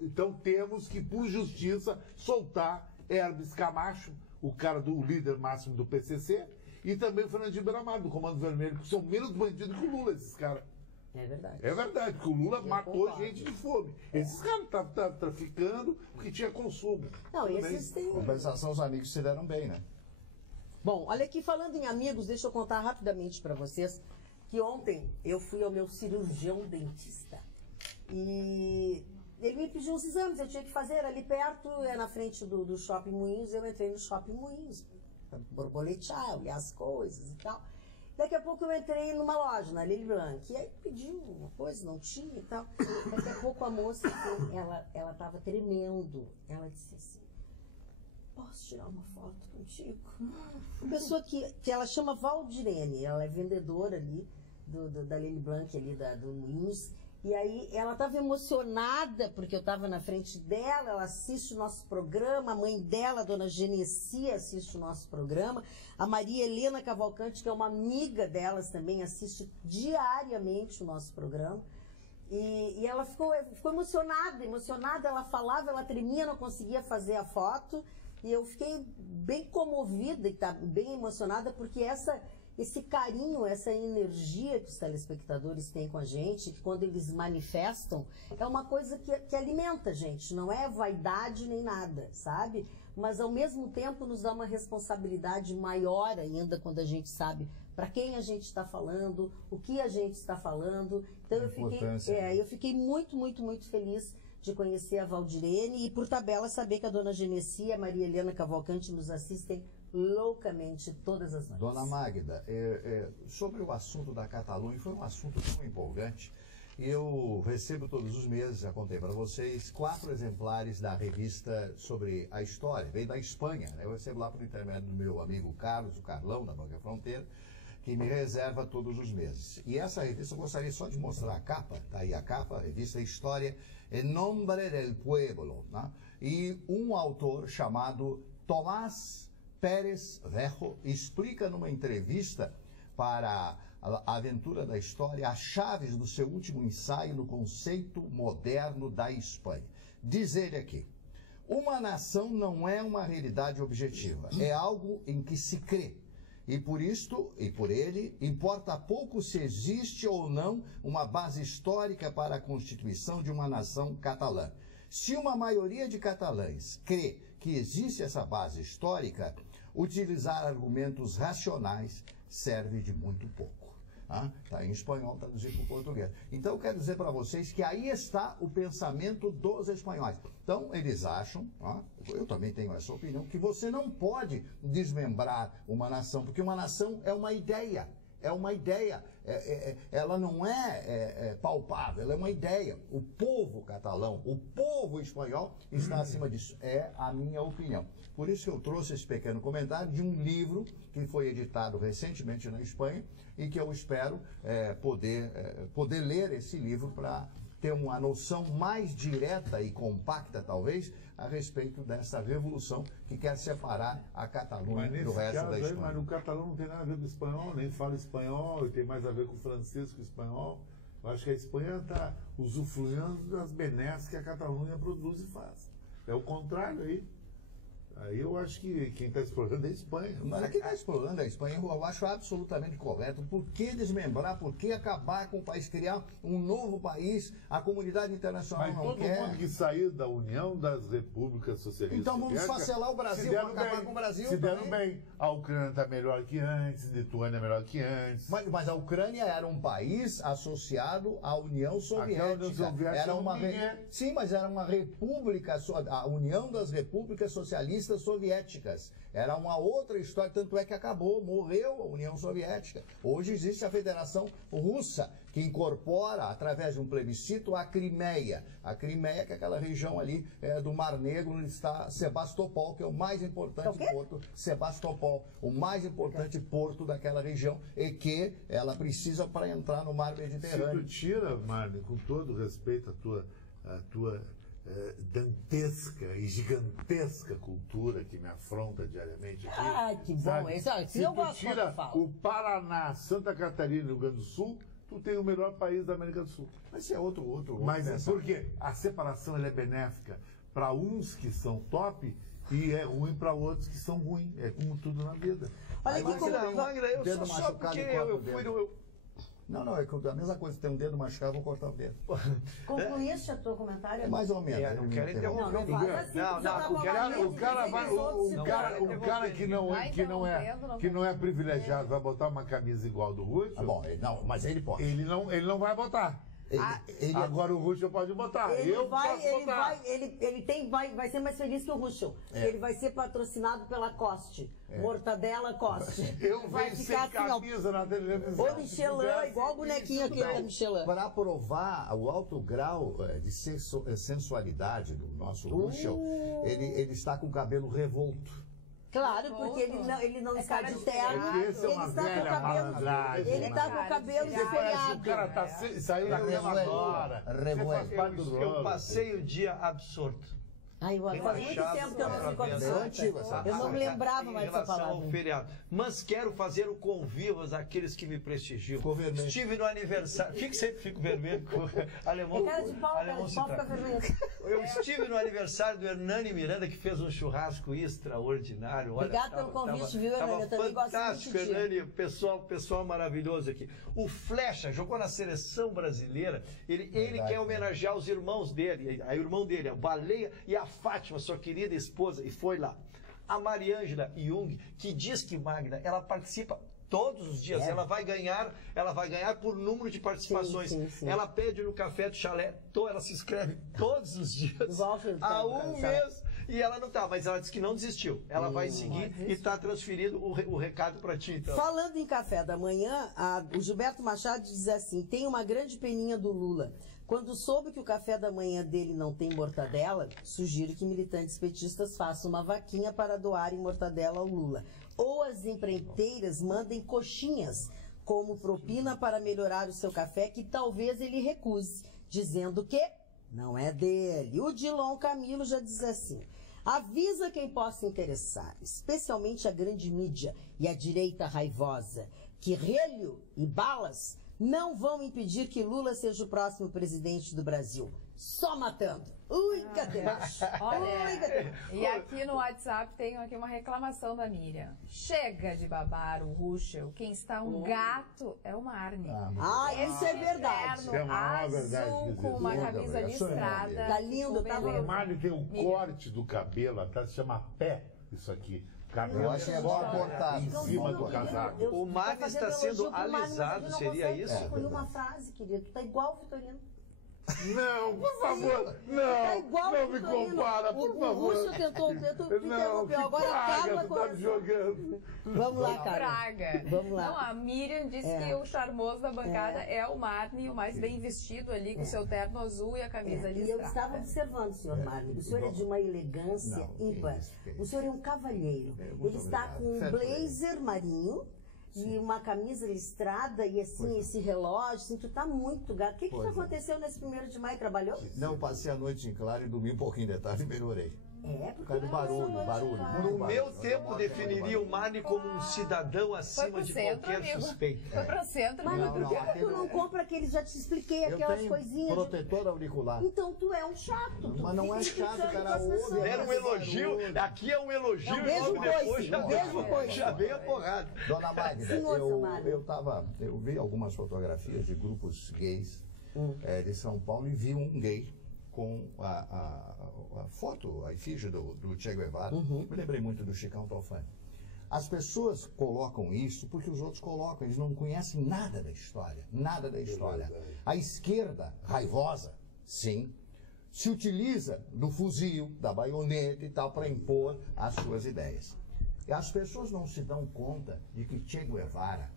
Então temos que, por justiça, soltar Hermes Camacho, o líder máximo do PCC, e também o Fernandinho Belamarque, do Comando Vermelho, que são menos bandidos que o Lula, esses caras. É verdade. É verdade, porque o Lula matou gente de fome. Esses caras estavam traficando porque tinha consumo. Não, esses têm... Compensação, os amigos se deram bem, né? Bom, olha aqui, falando em amigos, deixa eu contar rapidamente para vocês que ontem eu fui ao meu cirurgião dentista. E ele me pediu uns exames, eu tinha que fazer ali perto, na frente do Shopping Moinhos, eu entrei no Shopping Moinhos, para borboletear, olhar as coisas e tal. Daqui a pouco eu entrei numa loja, na Lili Blanc, e aí pediu uma coisa, não tinha e tal. Daqui a pouco a moça, ela estava tremendo, ela disse assim: posso tirar uma foto contigo? Uma pessoa que ela chama Valdirene, ela é vendedora ali da Lili Blanc, ali do Moinhos. E aí ela estava emocionada porque eu estava na frente dela, ela assiste o nosso programa, a mãe dela, a dona Genesi, assiste o nosso programa, a Maria Helena Cavalcante, que é uma amiga delas também, assiste diariamente o nosso programa. E ela ficou emocionada, ela falava, ela tremia, não conseguia fazer a foto. E eu fiquei bem comovida e bem emocionada, porque esse carinho, essa energia que os telespectadores têm com a gente, que quando eles manifestam, é uma coisa que alimenta a gente, não é vaidade nem nada, sabe? Mas ao mesmo tempo nos dá uma responsabilidade maior ainda quando a gente sabe para quem a gente está falando, o que a gente está falando. Então eu fiquei muito, muito, muito feliz de conhecer a Valdirene e, por tabela, saber que a dona Genesi e a Maria Helena Cavalcante nos assistem loucamente todas as noites. Dona Magda, sobre o assunto da Catalunha, foi um assunto tão empolgante. Eu recebo todos os meses, já contei para vocês, 4 exemplares da revista sobre a história, veio da Espanha, né? Eu recebo lá por intermédio do meu amigo Carlos, o Carlão, da Banca Fronteira, que me reserva todos os meses. E essa revista eu gostaria só de mostrar a capa, tá aí a capa, a revista História En Nombre del Pueblo, né? E um autor chamado Tomás Pérez Rejo explica numa entrevista para a Aventura da História as chaves do seu último ensaio no conceito moderno da Espanha. Diz ele aqui: uma nação não é uma realidade objetiva, é algo em que se crê. E por isto, e por ele, importa pouco se existe ou não uma base histórica para a constituição de uma nação catalã. Se uma maioria de catalães crê que existe essa base histórica, utilizar argumentos racionais serve de muito pouco. Está em espanhol, traduzido para o português. Então, eu quero dizer para vocês que aí está o pensamento dos espanhóis. Então, eles acham, eu também tenho essa opinião, que você não pode desmembrar uma nação, porque uma nação é uma ideia. É uma ideia. Ela não é palpável, ela é uma ideia. O povo catalão, o povo espanhol está acima disso. É a minha opinião. Por isso que eu trouxe esse pequeno comentário de um livro que foi editado recentemente na Espanha e que eu espero poder ler esse livro para ter uma noção mais direta e compacta, talvez, a respeito dessa revolução que quer separar a Catalunha do resto da Espanha. Mas o catalão não tem nada a ver com o espanhol, nem fala espanhol, e tem mais a ver com o francês que o espanhol. Eu acho que a Espanha está usufruindo das benesses que a Catalunha produz e faz. É o contrário aí. Aí eu acho que quem está explorando é a Espanha. Mas quem está explorando é a Espanha, eu acho absolutamente correto. Por que desmembrar? Por que acabar com o país? Criar um novo país? A comunidade internacional não quer. Mas todo mundo que saiu da União das Repúblicas Socialistas. Então vamos esfacelar o Brasil, vamos acabar com o Brasil. Se deram bem. A Ucrânia está melhor que antes, a Lituânia melhor que antes. Mas a Ucrânia era um país associado à União Soviética. A União Soviética era uma Sim, mas era uma república, a União das Repúblicas Socialistas Soviéticas. Era uma outra história, tanto é que acabou, morreu a União Soviética. Hoje existe a Federação Russa, que incorpora, através de um plebiscito, a Crimeia. A Crimeia, que é aquela região ali do Mar Negro, onde está Sebastopol, que é o mais importante porto, Sebastopol, o mais importante porto daquela região, e que ela precisa para entrar no Mar Mediterrâneo. Se tu tira, Marlene, com todo respeito à tua dantesca e gigantesca cultura que me afronta diariamente aqui. Ah, que bom. Se eu gosto tira o Paraná, Santa Catarina e o Rio Grande do Sul, tu tem o melhor país da América do Sul. Mas é outro. Mas é porque a separação ela é benéfica para uns que são top e é ruim para outros que são ruins. É como tudo na vida. Olha aqui como eu só porque eu fui no... Não, é a mesma coisa, tem um dedo machucado, vou cortar o dedo. Concluíste o teu comentário? Mais ou menos. Não quero interromper. O cara que não é privilegiado vai botar uma camisa igual do Russo. Bom, não, mas ele pode. Ele não vai botar. Agora o Russo pode botar. Vai ser mais feliz que o Russo. Ele vai ser patrocinado pela Coste. Mortadela Coste. Eu vai ficar sem camisa na televisão. Ô Michelin, igual o bonequinho aqui da Michelin. Para provar o alto grau de sensualidade do nosso Russo, ele está com o cabelo revolto. Claro, porque ele não está de terno. Ele está com o cabelo esfoliado. O cara está saindo agora. Eu passei o dia absorto. Ai, faz muito tempo que eu não fico absorta. Eu não me lembrava mais dessa palavra. Ao feriado. Mas quero fazer o convívio àqueles que me prestigiam. Estive no aniversário. Fico vermelho. Alemão. Cara de pau fica vermelho. Eu estive no aniversário do Hernani Miranda, que fez um churrasco extraordinário. Obrigado pelo convite, viu, Hernani? Eu também gosto fantástico, Hernani. Pessoal maravilhoso aqui. O Flecha jogou na seleção brasileira. Ele quer homenagear os irmãos dele. O irmão dele, a Baleia e a Fátima, sua querida esposa, e foi lá. A Mariângela Jung, que diz que Magda, ela participa Todos os dias. Ela vai ganhar por número de participações. Sim. Ela pede no café do chalé, ela se inscreve todos os dias. Há um mês. E ela não tá, mas ela disse que não desistiu. Ela vai seguir e está transferido o recado para ti. Então. Falando em café da manhã, o Gilberto Machado diz assim, tem uma grande peninha do Lula. Quando soube que o café da manhã dele não tem mortadela, sugiro que militantes petistas façam uma vaquinha para doarem mortadela ao Lula. Ou as empreiteiras mandem coxinhas como propina para melhorar o seu café, que talvez ele recuse, dizendo que não é dele. O Dilon Camilo já diz assim, avisa quem possa interessar, especialmente a grande mídia e a direita raivosa, que relho e balas não vão impedir que Lula seja o próximo presidente do Brasil. Só matando. Ui, cadê? Olha, e aqui no WhatsApp tem aqui uma reclamação da Miriam. Chega de babar o Ruschel. Quem está um gato é o Marne. Isso é verdade. Isso é uma verdade. Azul com uma camisa listrada. Tá lindo, tá bom. O Marne tem um corte do cabelo atrás, se chama pé, isso aqui. Eu acho que é bom cortar em cima do casaco. O Marne está sendo alisado, seria isso? Eu escolhi uma frase, querido. Tu tá igual o Vitorino. Não, por favor, não me compara, por favor. O Russo tentou interromper, agora a Carla tá me jogando. Vamos lá, Carla. Praga. Vamos lá. Não, a Miriam disse que o charmoso da bancada é o Marne, o mais bem vestido ali, com seu terno azul e a camisa listrada. E eu estava observando o senhor Marne. O senhor é de uma elegância ímpar. O senhor é um cavalheiro. Ele está com um blazer marinho. E uma camisa listrada e assim, esse relógio, assim, tu tá muito gato. O que aconteceu nesse 1º de maio? Trabalhou? Não, passei a noite em claro e dormi um pouquinho de tarde e melhorei. Por causa do barulho. No meu tempo, definiria o Marne como um cidadão acima de qualquer suspeito. Foi pro centro, mas por que tu não compra aqueles? Já te expliquei, aquelas coisinhas. Protetor auricular. Então tu é um chato. Mas não é chato, cara. Era um elogio, aqui é um elogio e logo depois já veio a porrada. Dona Magda, eu vi algumas fotografias de grupos gays de São Paulo e vi um gay com a foto, a efígie do Che Guevara. Me lembrei muito do Chicão Tofani. As pessoas colocam isso porque os outros colocam, eles não conhecem nada da história, nada da história. A esquerda, raivosa, sim, se utiliza do fuzil, da baioneta e tal, para impor as suas ideias. E as pessoas não se dão conta de que Che Guevara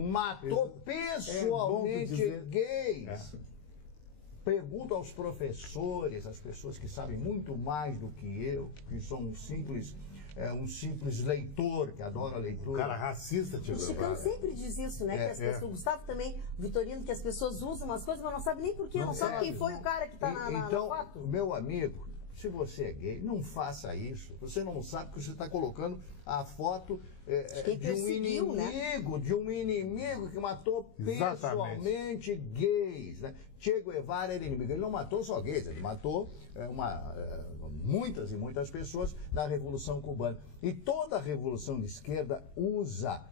matou pessoalmente gays. Pergunto aos professores, às pessoas que sabem muito mais do que eu, que são um simples leitor, que adora leitura. O cara racista, Che Guevara. O Chicão sempre diz isso, né? Que as pessoas, o Gustavo também, o Vitorino, que as pessoas usam umas coisas, mas não sabem nem por quê, não sabe quem foi o cara que está na foto. Meu amigo, se você é gay, não faça isso. Você não sabe que você está colocando a foto de um inimigo que matou pessoalmente gays. Né? Che Guevara era inimigo. Ele não matou só gays, ele matou muitas e muitas pessoas na Revolução Cubana. E toda a revolução de esquerda usa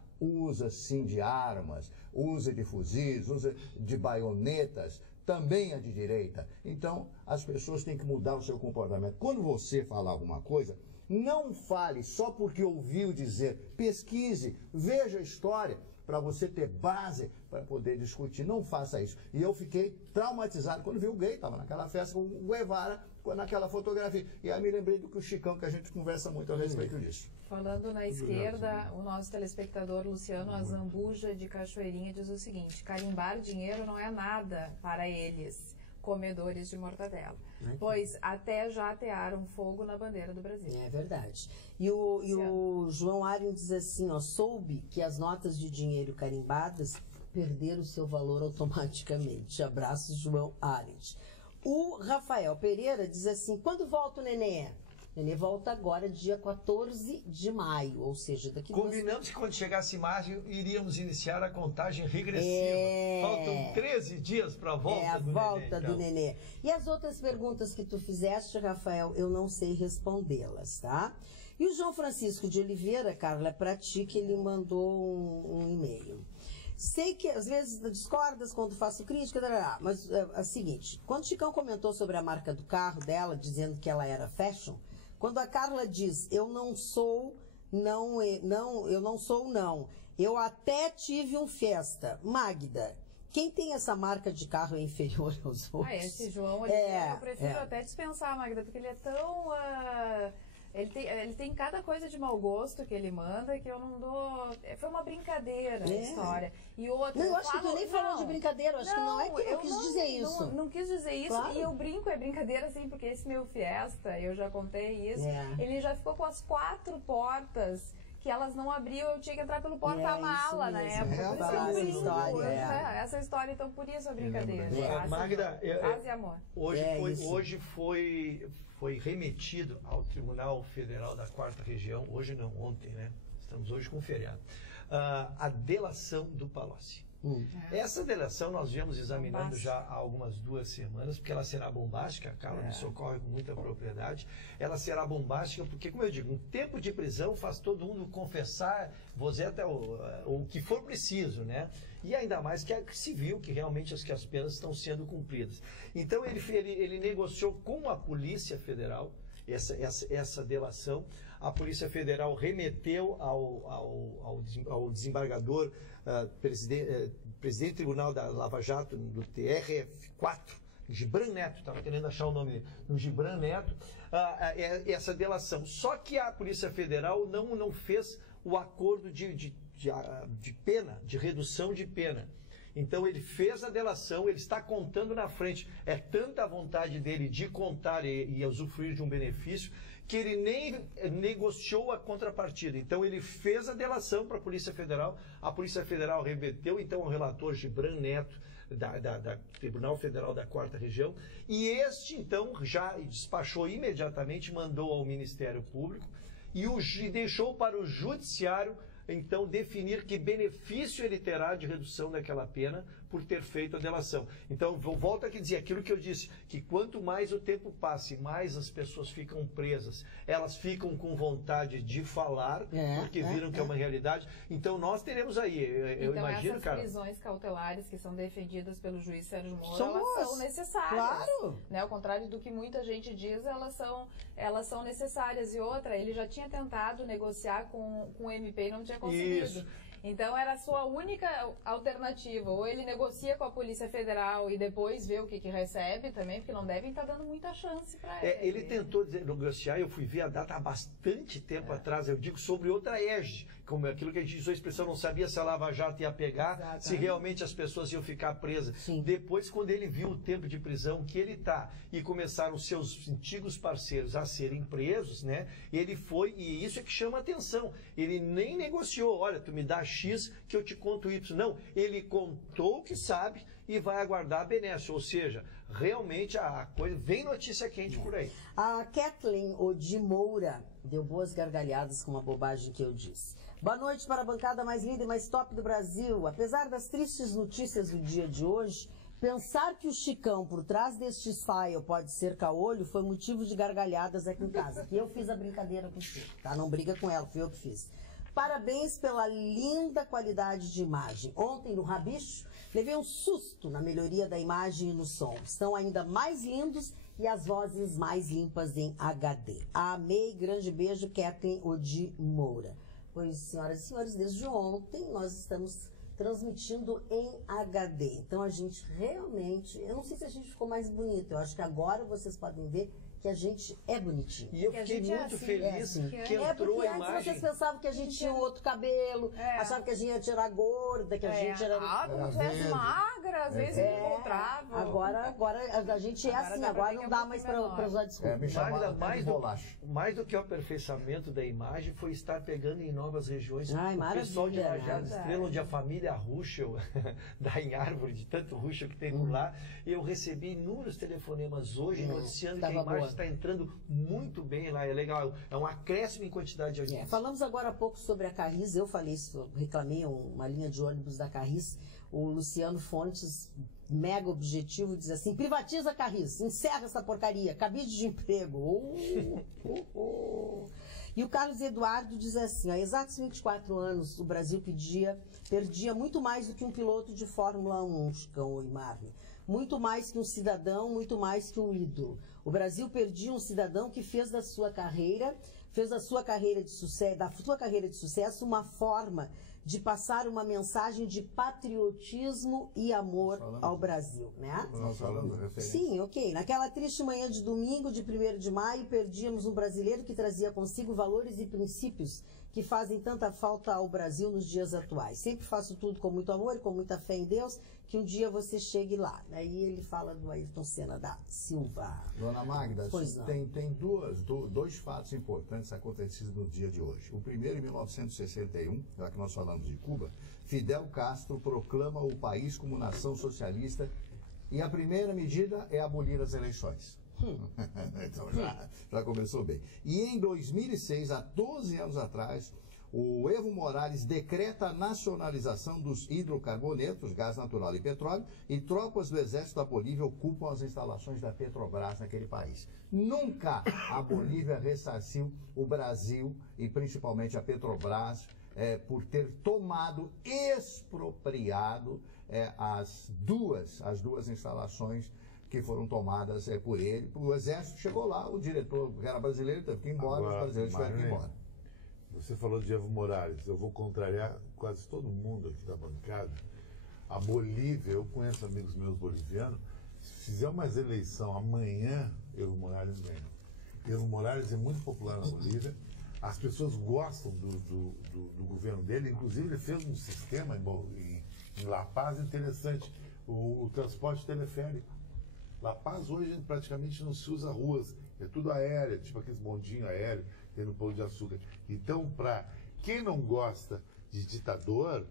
sim de armas, usa de fuzis, usa de baionetas, também a de direita. Então, as pessoas têm que mudar o seu comportamento. Quando você falar alguma coisa, não fale só porque ouviu dizer. Pesquise, veja a história, para você ter base para poder discutir. Não faça isso. E eu fiquei traumatizado quando vi o gay, estava naquela festa com o Guevara, naquela fotografia. E aí me lembrei do que o Chicão, que a gente conversa muito a respeito disso. Falando na esquerda, o nosso telespectador Luciano Azambuja, de Cachoeirinha, diz o seguinte: carimbar dinheiro não é nada para eles, comedores de mortadela, pois até já atearam fogo na bandeira do Brasil. É verdade. E o João Arion diz assim, soube que as notas de dinheiro carimbadas perderam seu valor automaticamente. Abraço, João Arion. O Rafael Pereira diz assim, quando volta o Nenê? O Nenê volta agora, dia 14 de maio, ou seja, daqui... Combinamos que quando chegasse maio, iríamos iniciar a contagem regressiva. Faltam 13 dias para a volta do Nenê. Volta do Nenê. E as outras perguntas que tu fizeste, Rafael, eu não sei respondê-las, tá? E o João Francisco de Oliveira, Carla, é para ti que ele mandou um e-mail. Sei que às vezes discordas quando faço crítica, mas é o seguinte, quando o Chicão comentou sobre a marca do carro dela, dizendo que ela era fashion, quando a Carla diz, eu não sou eu não sou não. Eu até tive um Fiesta. Magda, quem tem essa marca de carro é inferior aos outros? Esse João, eu prefiro até dispensar, Magda, porque ele é tão... Ele tem cada coisa de mau gosto que ele manda que eu não dou... Foi uma brincadeira a história. E outra... Não, eu acho que tu nem falou de brincadeira. Eu acho que não é que eu quis dizer isso. Não quis dizer isso. Claro. E eu brinco, é brincadeira assim, porque esse meu Fiesta, eu já contei isso, ele já ficou com as 4 portas que elas não abriam, eu tinha que entrar pelo porta-mala na época. Essa história, então, por isso a brincadeira. Magda, paz e amor. Hoje foi remetido ao Tribunal Federal da 4ª Região, hoje não, ontem, né? Estamos hoje com feriado, a delação do Palocci. Essa delação nós viemos examinando já há algumas 2 semanas, porque ela será bombástica, a Carla me socorre com muita propriedade. Ela será bombástica porque, como eu digo, um tempo de prisão faz todo mundo confessar, até o que for preciso, né? E ainda mais que se viu que realmente as penas estão sendo cumpridas. Então ele negociou com a Polícia Federal essa delação. A Polícia Federal remeteu ao desembargador, presidente do Tribunal da Lava Jato, do TRF4, Gibran Neto, estava querendo achar o nome dele, no Gibran Neto, essa delação. Só que a Polícia Federal não fez o acordo de pena, de redução de pena. Então ele fez a delação, ele está contando na frente. É tanta a vontade dele de contar e usufruir de um benefício que ele nem negociou a contrapartida. Então ele fez a delação para a Polícia Federal remeteu então ao relator Gibran Neto, da Tribunal Federal da 4ª Região, e este então já despachou imediatamente, mandou ao Ministério Público e deixou para o Judiciário então definir que benefício ele terá de redução daquela pena por ter feito a delação. Então, volto aqui a dizer aquilo que eu disse, que quanto mais o tempo passa e mais as pessoas ficam presas, elas ficam com vontade de falar, porque viram que é uma realidade. Então, nós teremos aí, eu imagino, cara... essas prisões cautelares que são defendidas pelo juiz Sérgio Moro, elas são necessárias. Claro! Né? Ao contrário do que muita gente diz, elas são necessárias. E outra, ele já tinha tentado negociar com o MP e não tinha conseguido. Isso. Então era a sua única alternativa. Ou ele negocia com a Polícia Federal e depois vê o que recebe também, porque não devem estar dando muita chance para ele. Ele tentou negociar, eu fui ver a data há bastante tempo atrás, eu digo, sobre outra égide, como aquilo que a gente usou a expressão, não sabia se a Lava Jato ia pegar, se realmente as pessoas iam ficar presas. Sim. Depois, quando ele viu o tempo de prisão que ele está e começaram os seus antigos parceiros a serem presos, né? Ele foi, e isso é que chama a atenção, ele nem negociou, olha, tu me dá X que eu te conto Y. Não, ele contou o que sabe e vai aguardar a benesse. Ou seja, realmente a coisa, vem notícia quente por aí. A Kathleen Odi Moura deu boas gargalhadas com uma bobagem que eu disse. Boa noite para a bancada mais linda e mais top do Brasil. Apesar das tristes notícias do dia de hoje, pensar que o Chicão por trás deste style pode ser caolho foi motivo de gargalhadas aqui em casa. Que eu fiz a brincadeira com você, tá? Não briga com ela, fui eu que fiz. Parabéns pela linda qualidade de imagem. Ontem, no Rabicho, levei um susto na melhoria da imagem e no som. Estão ainda mais lindos e as vozes mais limpas em HD. Amei, grande beijo, Kathleen Odi Moura. Pois, senhoras e senhores, desde ontem nós estamos transmitindo em HD. Então, a gente realmente... Eu não sei se a gente ficou mais bonito. Eu acho que agora vocês podem ver que a gente é bonitinho. E eu fiquei muito feliz que entrou a imagem. Antes vocês pensavam que a gente tinha outro cabelo, achavam que a gente ia tirar gorda, que a gente era... como se fosse magra, às vezes encontrava. Agora a gente é assim, agora não dá mais para usar desculpa. Mais do que o aperfeiçoamento da imagem foi estar pegando em novas regiões. O pessoal de Lajeado Estrela, onde a família Ruschel, dá em árvore, de tanto Ruschel que tem por lá, eu recebi inúmeros telefonemas hoje noticiando que a imagem está entrando muito bem lá, é legal, é um acréscimo em quantidade de audiência. Falamos agora há pouco sobre a Carris, eu falei isso, reclamei uma linha de ônibus da Carris, o Luciano Fontes, mega objetivo, diz assim, privatiza a Carris, encerra essa porcaria, cabide de emprego. E o Carlos Eduardo diz assim, há exatos 24 anos o Brasil perdia muito mais do que um piloto de Fórmula 1, Chicão e Marley. Muito mais que um cidadão, muito mais que um ídolo. O Brasil perdia um cidadão que fez da sua carreira de sucesso uma forma de passar uma mensagem de patriotismo e amor ao Brasil, né? Nós falamos referência. Sim, ok. Naquela triste manhã de domingo, de 1º de maio, perdíamos um brasileiro que trazia consigo valores e princípios que fazem tanta falta ao Brasil nos dias atuais. Sempre faço tudo com muito amor e com muita fé em Deus, que um dia você chegue lá. Aí ele fala do Ayrton Senna da Silva. Dona Magda, tem dois fatos importantes acontecidos no dia de hoje. O primeiro, em 1961, já que nós falamos de Cuba, Fidel Castro proclama o país como nação socialista e a primeira medida é abolir as eleições. Então já começou bem. E em 2006, há 12 anos atrás, o Evo Morales decreta a nacionalização dos hidrocarbonetos, gás natural e petróleo, e tropas do exército da Bolívia ocupam as instalações da Petrobras naquele país. Nunca a Bolívia ressarciu o Brasil, e principalmente a Petrobras, por ter tomado, expropriado as duas instalações que foram tomadas por ele. O exército chegou lá, o diretor, que era brasileiro, teve que ir embora, os brasileiros tiveram que ir embora. Você falou de Evo Morales, eu vou contrariar quase todo mundo aqui da bancada. A Bolívia, eu conheço amigos meus bolivianos, se fizer uma eleição amanhã, Evo Morales ganha. Evo Morales é muito popular na Bolívia, as pessoas gostam do governo dele, inclusive ele fez um sistema em La Paz interessante, o transporte teleférico. La Paz hoje praticamente não se usa ruas, é tudo aéreo, tipo aqueles bondinhos aéreos, tem no Pão de Açúcar. Então, para quem não gosta de ditador,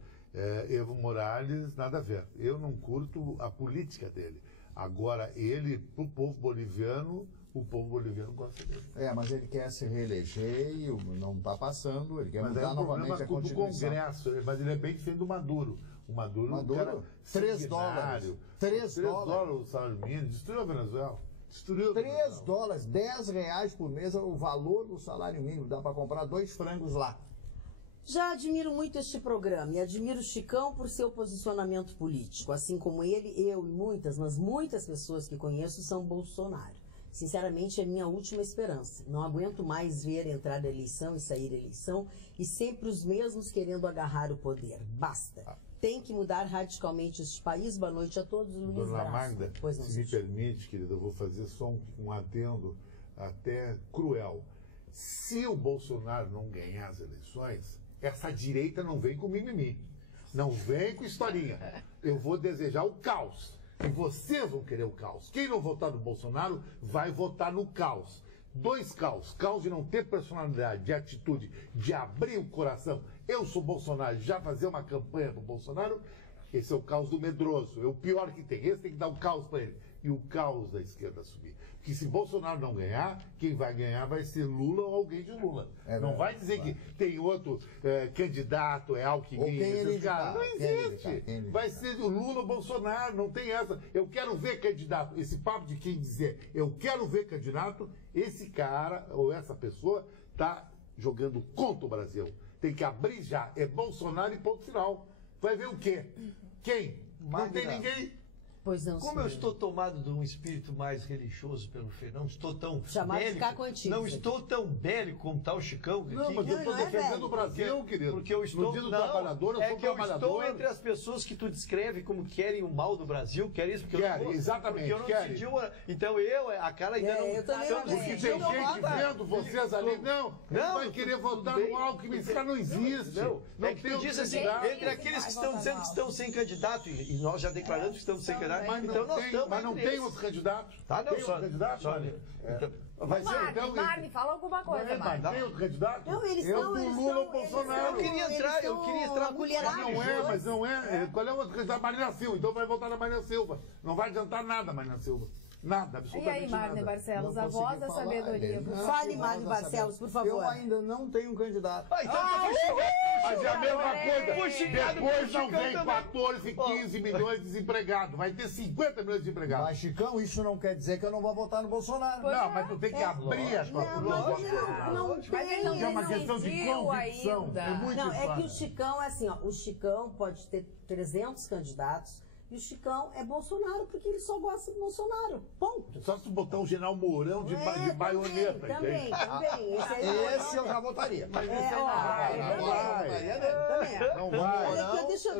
Evo Morales, nada a ver. Eu não curto a política dele. Agora, ele, pro povo boliviano, o povo boliviano gosta dele. Mas ele quer se reeleger e não está passando, ele quer mudar novamente a Constituição. Do Congresso, mas ele é bem diferente do Maduro. O Maduro era $3. $3 o salário mínimo, destruiu a Venezuela. $3, R$10 por mês é o valor do salário mínimo. Dá para comprar 2 frangos lá. Já admiro muito este programa e admiro o Chicão por seu posicionamento político. Assim como ele, eu e muitas pessoas que conheço são Bolsonaro. Sinceramente, é minha última esperança. Não aguento mais ver entrar eleição e sair eleição e sempre os mesmos querendo agarrar o poder. Basta. Tem que mudar radicalmente este país. Boa noite a todos. Luiz Dona Magda, se me permite, querida, eu vou fazer só um adendo até cruel. Se o Bolsonaro não ganhar as eleições, essa direita não vem com mimimi. Não vem com historinha. Eu vou desejar o caos. E vocês vão querer o caos. Quem não votar no Bolsonaro vai votar no caos. 2 caos. Caos de não ter personalidade, de atitude, de abrir o coração. Eu sou Bolsonaro, já fazer uma campanha pro Bolsonaro, esse é o caos do medroso. É o pior que tem. Esse tem que dar um caos para ele. E o caos da esquerda subir. Porque se Bolsonaro não ganhar, quem vai ganhar vai ser Lula ou alguém de Lula. Não vai dizer que tem outro candidato, Alckmin, esses caras. Não existe. Vai ser o Lula ou Bolsonaro, não tem essa. Eu quero ver candidato. Esse papo de quem dizer eu quero ver candidato, esse cara ou essa pessoa está jogando contra o Brasil. Tem que abrir já. É Bolsonaro e ponto final. Vai ver o quê? Quem? Não tem ninguém. Pois não, como eu estou tomado de um espírito mais religioso pelo Fernando, não estou tão bélico, não estou tão bélico como está o Chicão. Não, mas eu estou defendendo o Brasil, querido. Porque eu estou, no dia do trabalhador, eu sou trabalhador. Eu estou entre as pessoas que tu descreve como querem o mal do Brasil, querem isso, porque eu não exatamente, porque eu não decidi uma... Então a cara ainda não... Eu também não porque tem gente vendo vocês ali, não vai querer votar no Alckmin, esse cara não existe. Não tem diz assim, entre aqueles que estão dizendo que estão sem candidato, e nós já declaramos que estamos sem candidato, mas não tem outros candidatos. Tá, não, tem outro candidato? Vai ser então. Marne, fala alguma coisa, Marne. Tem outro candidato? Não, eles eu com Lula ou Bolsonaro. Eu queria entrar mas não é. Qual é o outro candidato? Marina Silva. Então vai votar na Marina Silva. Não vai adiantar nada, Marina Silva. Nada, absolutamente nada. E aí, Marne Barcelos, a voz da sabedoria. Fale, Marne Barcelos, por favor. Eu ainda não tenho um candidato. Mas é a mesma coisa. Depois não vem 14, 15 milhões de desempregados. Vai ter 50 milhões de desempregados. Mas, Chicão, isso não quer dizer que eu não vou votar no Bolsonaro. Não, mas tu tem que abrir as tuas Não é uma questão de convicção. É muito Não, é que o Chicão, assim, ó, o Chicão pode ter 300 candidatos. E o Chicão é Bolsonaro porque ele só gosta de Bolsonaro. Ponto. Só se botar um general Mourão de baioneta. Também. Esse eu já votaria. Mas não vai. Deixa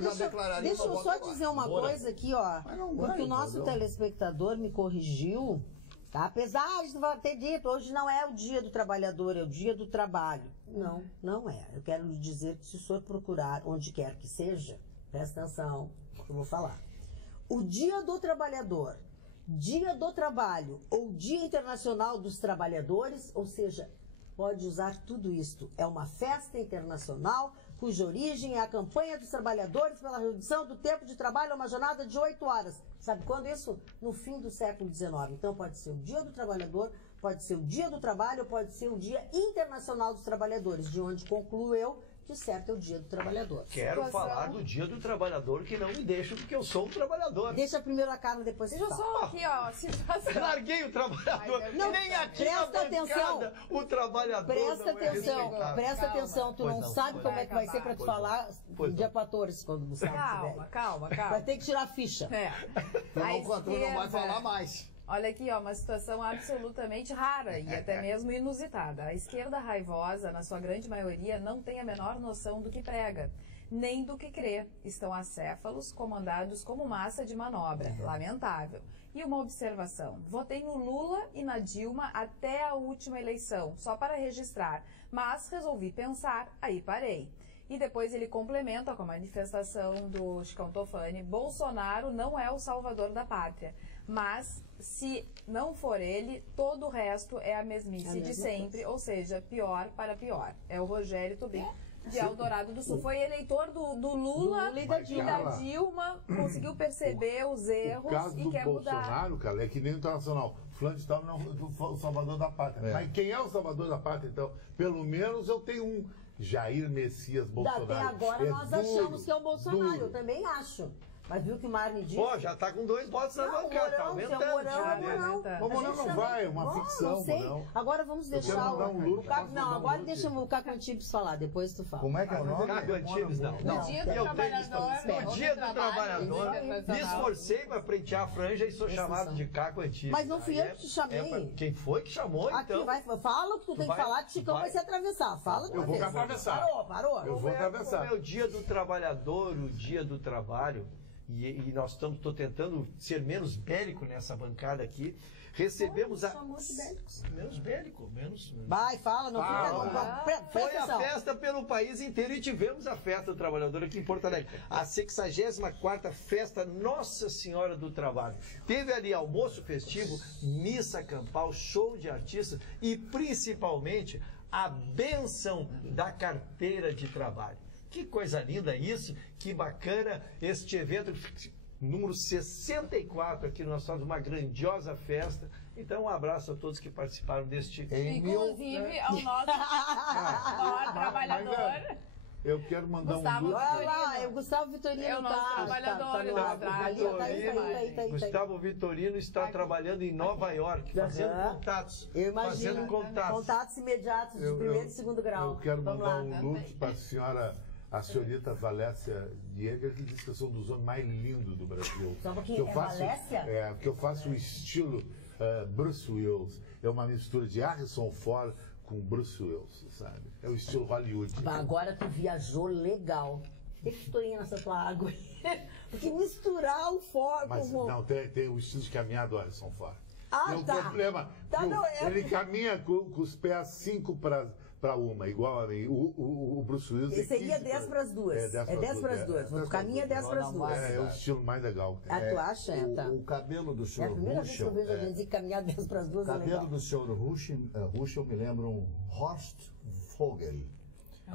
eu só dizer uma coisa aqui, ó. Porque o nosso telespectador me corrigiu. Tá? Apesar de ter dito, hoje não é o dia do trabalhador, é o dia do trabalho. Não é. Eu quero lhe dizer que se o senhor procurar onde quer que seja, presta atenção, eu vou falar. O dia do trabalhador, dia do trabalho ou dia internacional dos trabalhadores, ou seja, pode usar tudo isto. É uma festa internacional cuja origem é a campanha dos trabalhadores pela redução do tempo de trabalho a uma jornada de 8 horas. Sabe quando isso? No fim do século XIX. Então pode ser o dia do trabalhador, pode ser o dia do trabalho, pode ser o dia internacional dos trabalhadores, de onde concluo eu que certo é o dia do trabalhador. Quero falar do dia do trabalhador que não me deixa, porque eu sou um trabalhador. Deixa primeiro a Carla, depois você fala. Só aqui, ó, situação. Larguei o trabalhador. Não, nem aqui presta atenção. O trabalhador presta atenção, tu não sabe como é que vai ser pra tu falar no dia 14, quando o Gustavo estiver. Calma. Vai ter que tirar a ficha. Tu não vai falar mais. Olha aqui, ó, uma situação absolutamente rara e até mesmo inusitada. A esquerda raivosa, na sua grande maioria, não tem a menor noção do que prega, nem do que crê. Estão acéfalos, comandados como massa de manobra. Lamentável. E uma observação. Votei no Lula e na Dilma até a última eleição, só para registrar. Mas resolvi pensar, aí parei. E depois ele complementa com a manifestação do Chicão Tofani: Bolsonaro não é o salvador da pátria. Mas, se não for ele, todo o resto é a mesmice de sempre, ou seja, pior para pior. É o Rogério Tubim, de Eldorado do Sul. Foi eleitor do Lula e da Dilma, conseguiu perceber os erros e quer mudar. O caso do Bolsonaro, cara, é que nem o internacional. Fulano de tal não é o salvador da pátria. Mas quem é o salvador da pátria, então? Pelo menos eu tenho um Jair Messias Bolsonaro. Até agora nós achamos que é o Bolsonaro, eu também acho. Mas viu que o Marne disse? Pô, já tá com 2 votos na bancada, tá aumentando. O Mourão não vai, é uma ficção. Não sei. Agora vamos deixar agora deixa o Caco Antibes falar, depois tu fala. Como é que é o nome? Caco Antibes, não. No dia do trabalhador. No dia do trabalhador, me esforcei para pretear a franja e sou chamado de Caco Antibes. Mas não fui eu que te chamei. Quem foi que chamou, então? Fala o que tu tem que falar, que Chicão vai se atravessar. Fala eu vou atravessar. Parou. Eu vou atravessar. Como é o dia do trabalhador, o dia do trabalho, e nós estou tentando ser menos bélico nessa bancada aqui. Recebemos menos bélico, Vai, fala, não fica. Foi a festa pelo país inteiro e tivemos a festa do trabalhador aqui em Porto Alegre. A 64ª festa Nossa Senhora do Trabalho. Teve ali almoço festivo, missa campal, show de artistas e principalmente a bênção da carteira de trabalho. Que coisa linda isso, que bacana este evento, número 64 aqui, nós fazemos uma grandiosa festa. Então, um abraço a todos que participaram deste... Inclusive ao nosso maior trabalhador. Eu quero mandar Gustavo um... Olha lá, o Gustavo Vitorino é o nosso trabalhador. Gustavo Vitorino está trabalhando em Nova York, fazendo contatos. Eu imagino, contatos imediatos de primeiro e segundo grau. Eu quero mandar um look para a senhora... A senhorita Valécia Dieger, que diz que eu sou um dos homens mais lindos do Brasil. Sabe quem é Valécia? Que eu faço o estilo Bruce Willis. É uma mistura de Harrison Ford com Bruce Willis, sabe? É o estilo Hollywood. Agora tu viajou legal. Tem que estourinha nessa tua água. Porque misturar o Ford com... Mas não, tem o estilo de caminhada do Harrison Ford. Tem um problema. Ele caminha com os pés 5 para uma, igual a mim. O Bruce Willis. Esse seria 10 para as 2. É 10 para as 2. O caminho é 10 para as 2. É o estilo mais legal. Tu acha? O cabelo do senhor Ruschel. É a primeira vez que eu vejo alguém dizer que caminhar 10 para as 2 é legal. O cabelo do senhor Ruschel me lembra um Horst Vogel.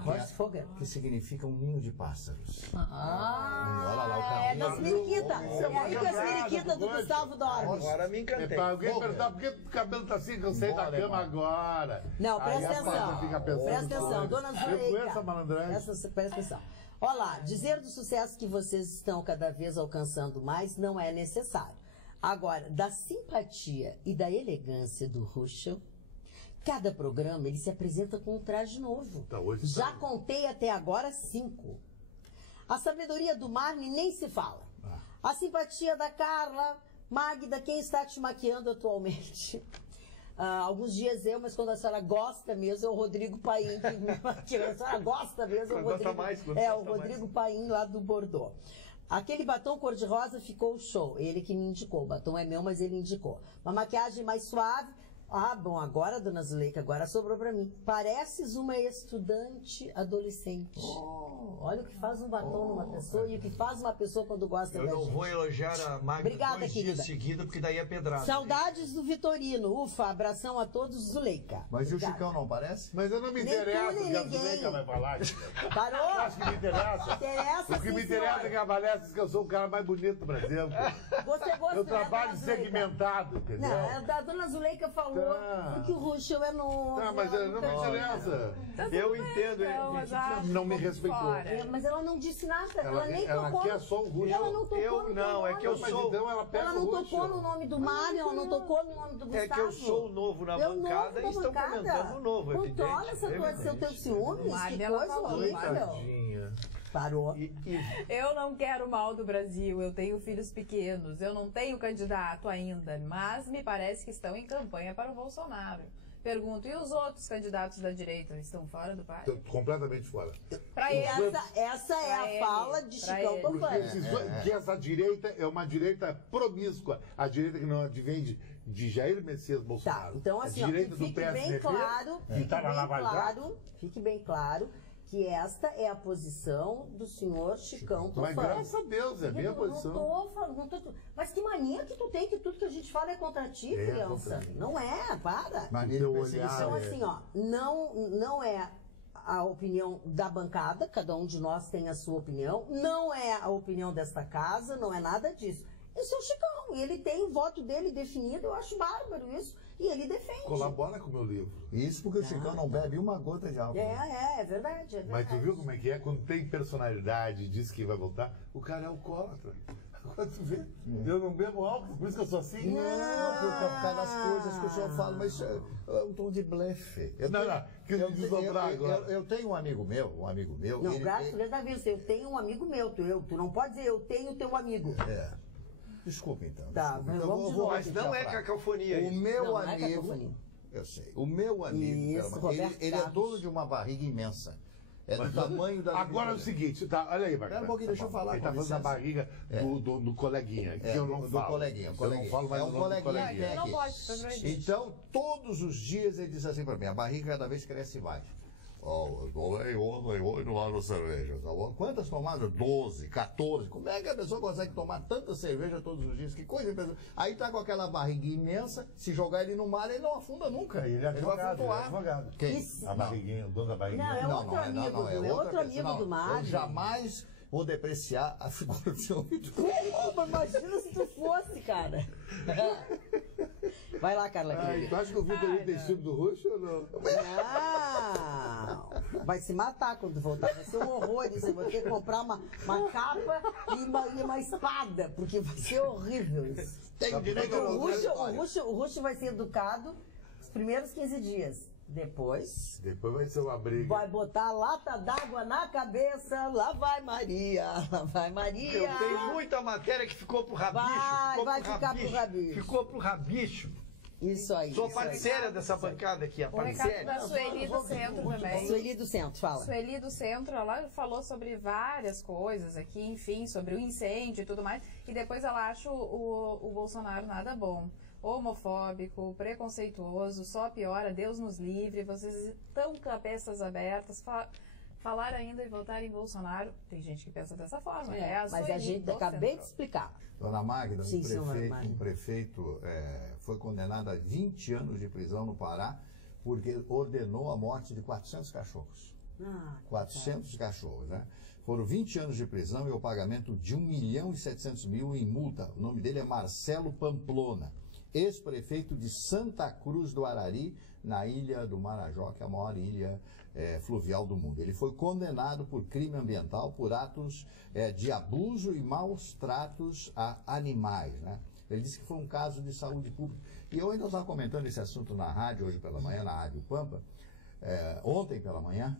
Horst Vogel. Que significa um ninho de pássaros. Olha lá o cabelo. É das periquitas. É aí que as periquitas do Gustavo dorme. Agora me encantei. Para alguém perguntar por que o cabelo está assim, que eu saí da cama agora. Não, presta atenção. Presta atenção, dona Zuleika. Eu conheço a malandragem. Presta atenção. Olha lá, dizer do sucesso que vocês estão cada vez alcançando mais não é necessário. Agora, da simpatia e da elegância do Ruschel, cada programa ele se apresenta com um traje novo. Já contei até agora 5. A sabedoria do Marne nem se fala. A simpatia da Carla. Magda, quem está te maquiando atualmente? Alguns dias mas quando a senhora gosta mesmo, é o Rodrigo Paim que me maquiou. A senhora gosta mesmo, é o Rodrigo Paim lá do Bordeaux. Aquele batom cor-de-rosa ficou show. Ele que me indicou. O batom é meu, mas ele indicou. Uma maquiagem mais suave. Bom, agora, dona Zuleika, agora sobrou pra mim. Pareces uma estudante adolescente. Olha o que faz um batom numa pessoa e o que faz uma pessoa quando gosta da gente. Eu não vou elogiar a Magda dois dias seguidos, porque daí é pedrada. Saudades do Vitorino. Ufa, abração a todos, Zuleika. Mas o Chicão não parece? Mas eu não me interessa o que a Zuleika vai falar. Parou? Eu acho que me interessa. O que me interessa é que a Valesca diz que eu sou o cara mais bonito do Brasil. Você gosta, eu trabalho segmentado, entendeu? Não, a dona Zuleika falou que o Ruschel é novo. Mas não me interessa. Eu entendo. Não me respeitou. Mas ela não disse nada. Ela nem ela tocou. Quer só o Ruschel. Ela não tocou no nome. É que eu sou. Então ela não tocou no nome do Mário, ela não tocou no nome do Gustavo. É que eu sou o novo na bancada e estão comentando o novo, evidente. Controla essa coisa, seu teu ciúmes. Que coisa horrível. Parou. Eu não quero mal do Brasil, eu tenho filhos pequenos, eu não tenho candidato ainda, mas me parece que estão em campanha para o Bolsonaro. Pergunto, e os outros candidatos da direita estão fora do parque? Completamente fora. Essa é a fala de Chicão Tofani. Que essa direita é uma direita promíscua. A direita que não advém de Jair Messias Bolsonaro. Tá, então assim, fique bem claro que esta é a posição do senhor Chicão Tofani. Mas graças a Deus, é a minha posição. Mas que mania que tu tem, que tudo que a gente fala é contra ti, criança. Não é, para. Então assim, não é a opinião da bancada, cada um de nós tem a sua opinião, não é a opinião desta casa, não é nada disso. Esse é o Chicão, e ele tem o voto dele definido, eu acho bárbaro isso, e ele defende. Colabora com o meu livro. Isso porque o Chicão não bebe uma gota de álcool. É verdade. Mas tu viu como é que é? Quando tem personalidade e diz que vai voltar, o cara é alcoólatra. Agora tu vê, eu não bebo álcool, por isso que eu sou assim. Não, porque é por causa das coisas que o senhor fala, mas é um tom de blefe. Eu tenho um amigo meu. Não, graças a Deus, Davi, eu tenho um amigo meu, tu não pode dizer eu tenho teu amigo. Desculpa então. Tá, mas não é cacofonia. O meu amigo. Eu sei. O meu amigo, ele é dono de uma barriga imensa. É do tamanho da. Agora é o seguinte, tá, olha aí, Marcos. Espera um pouquinho, deixa eu falar. Ele tá falando da barriga do coleguinha, que eu não falo. Do coleguinha. Eu não falo mais o nome do coleguinha. Não pode, então, todos os dias ele diz assim pra mim: a barriga cada vez cresce mais. Eu tomei ontem lá no cerveja. Quantas tomadas? 12, 14. Como é que a pessoa consegue tomar tanta cerveja todos os dias? Que coisa impressionante. Aí tá com aquela barriga imensa, se jogar ele no mar, ele não afunda nunca. Ele vai flutuar. Quem? A barriguinha, o dono da barriguinha. Não, é outro amigo do mar. Eu jamais vou depreciar a figura de homem. Imagina se tu fosse, cara. Vai lá, Carla. Tu acha que o Vitor tem ciúme do Ruschel ou não? Não. Vai se matar quando voltar. Vai ser um horror isso. Eu vou ter que comprar uma capa e uma espada, porque vai ser horrível isso. Tem direito o Ruschel vai ser educado os primeiros 15 dias. Depois vai ser uma briga. Vai botar lata d'água na cabeça. Lá vai Maria. Lá vai Maria. Eu tenho muita matéria que ficou pro rabicho. Vai ficar pro rabicho. Ficou pro rabicho. Isso aí. Sou parceira dessa bancada aqui, a parceira. Da Sueli do Centro também. Sueli do Centro, fala. Sueli do Centro, ela falou sobre várias coisas aqui, enfim, sobre o incêndio e tudo mais. E depois ela acha o Bolsonaro nada bom. Homofóbico, preconceituoso, só piora, Deus nos livre, vocês estão cabeças abertas, falar ainda e votar em Bolsonaro, tem gente que pensa dessa forma, mas a gente acabei de explicar. Dona Magda, um prefeito foi condenado a 20 anos de prisão no Pará porque ordenou a morte de 400 cachorros. 400 cachorros, né? Foram 20 anos de prisão e o pagamento de 1.700.000 em multa. O nome dele é Marcelo Pamplona, ex-prefeito de Santa Cruz do Arari, na ilha do Marajó, que é a maior ilha fluvial do mundo. Ele foi condenado por crime ambiental, por atos de abuso e maus tratos a animais, né? Ele disse que foi um caso de saúde pública. E eu ainda estava comentando esse assunto na rádio hoje pela manhã, na Rádio Pampa, ontem pela manhã,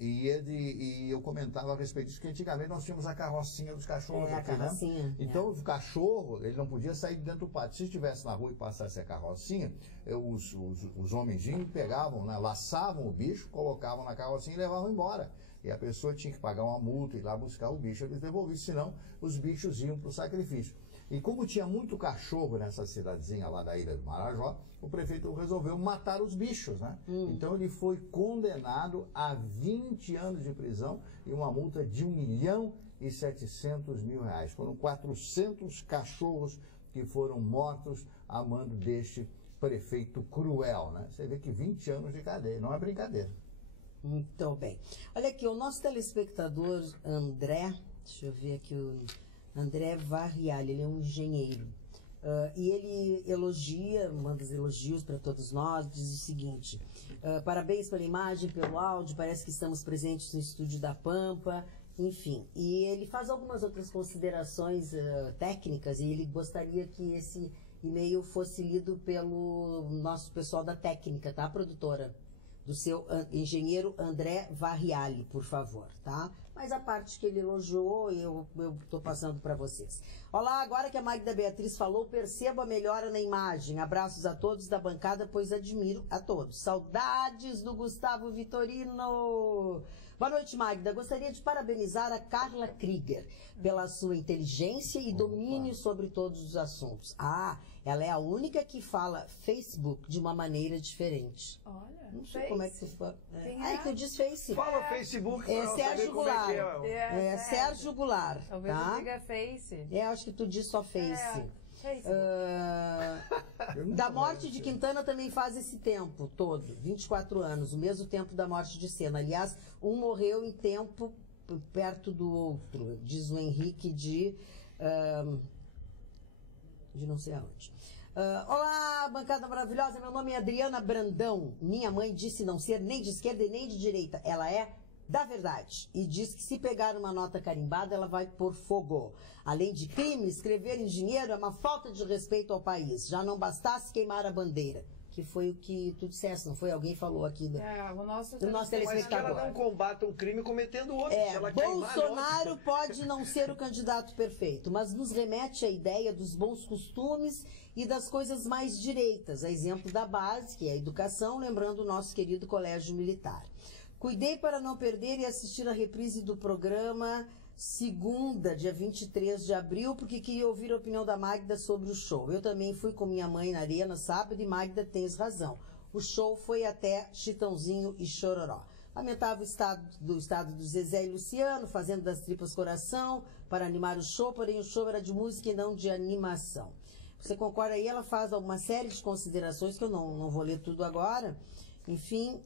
E eu comentava a respeito disso, que antigamente nós tínhamos a carrocinha dos cachorros aqui, a carrocinha, né? Então o cachorro, ele não podia sair de dentro do pátio. Se estivesse na rua e passasse a carrocinha, os homenzinhos pegavam, né, laçavam o bicho, colocavam na carrocinha e levavam embora. E a pessoa tinha que pagar uma multa e ir lá buscar o bicho, eles devolviam, senão os bichos iam para o sacrifício. E como tinha muito cachorro nessa cidadezinha lá da Ilha do Marajó, o prefeito resolveu matar os bichos, né? Então ele foi condenado a 20 anos de prisão e uma multa de R$1.700.000. Foram 400 cachorros que foram mortos a mando deste prefeito cruel, né? Você vê que 20 anos de cadeia, não é brincadeira. Muito bem. Olha aqui, o nosso telespectador André, deixa eu ver aqui o André Varrial, ele é um engenheiro. E ele elogia, manda os elogios para todos nós, diz o seguinte: parabéns pela imagem, pelo áudio, parece que estamos presentes no estúdio da Pampa, enfim. E ele faz algumas outras considerações técnicas e ele gostaria que esse e-mail fosse lido pelo nosso pessoal da técnica, tá, produtora? Do seu engenheiro André Varriali, por favor, tá? Mas a parte que ele elogiou, eu tô passando para vocês. Olá, agora que a Magda Beatriz falou, percebo a melhora na imagem. Abraços a todos da bancada, pois admiro a todos. Saudades do Gustavo Vitorino. Boa noite, Magda. Gostaria de parabenizar a Carla Krieger pela sua inteligência e domínio sobre todos os assuntos. Ela é a única que fala Facebook de uma maneira diferente. Olha, não sei como é que se fala. Que eu disse Face. Fala Facebook. Sérgio Goulart. Sérgio Goulart. Talvez eu diga Face. Acho que tu diz só Face. Da morte de Quintana também faz esse tempo todo, 24 anos, o mesmo tempo da morte de Senna. Aliás, um morreu em tempo perto do outro, diz o Henrique de não sei aonde. Olá, bancada maravilhosa, meu nome é Adriana Brandão. Minha mãe disse não ser nem de esquerda e nem de direita. Ela é da verdade. E diz que se pegar uma nota carimbada, ela vai pôr fogo. Além de crime, escrever em dinheiro é uma falta de respeito ao país. Já não bastasse queimar a bandeira. Que foi o que tu disseste, não foi? Alguém falou aqui do nosso telespectador. Mas que ela não combata um crime cometendo outro. Bolsonaro pode não ser o candidato perfeito, mas nos remete à ideia dos bons costumes e das coisas mais direitas. A exemplo da base, que é a educação, lembrando o nosso querido Colégio Militar. Cuidei para não perder e assistir a reprise do programa segunda, dia 23 de abril, porque queria ouvir a opinião da Magda sobre o show. Eu também fui com minha mãe na arena sábado e Magda tens razão. O show foi até Chitãozinho e Chororó. Lamentava o estado do Zezé e Luciano, fazendo das tripas coração para animar o show, porém o show era de música e não de animação. Você concorda aí? Ela faz uma série de considerações que eu não vou ler tudo agora. Enfim,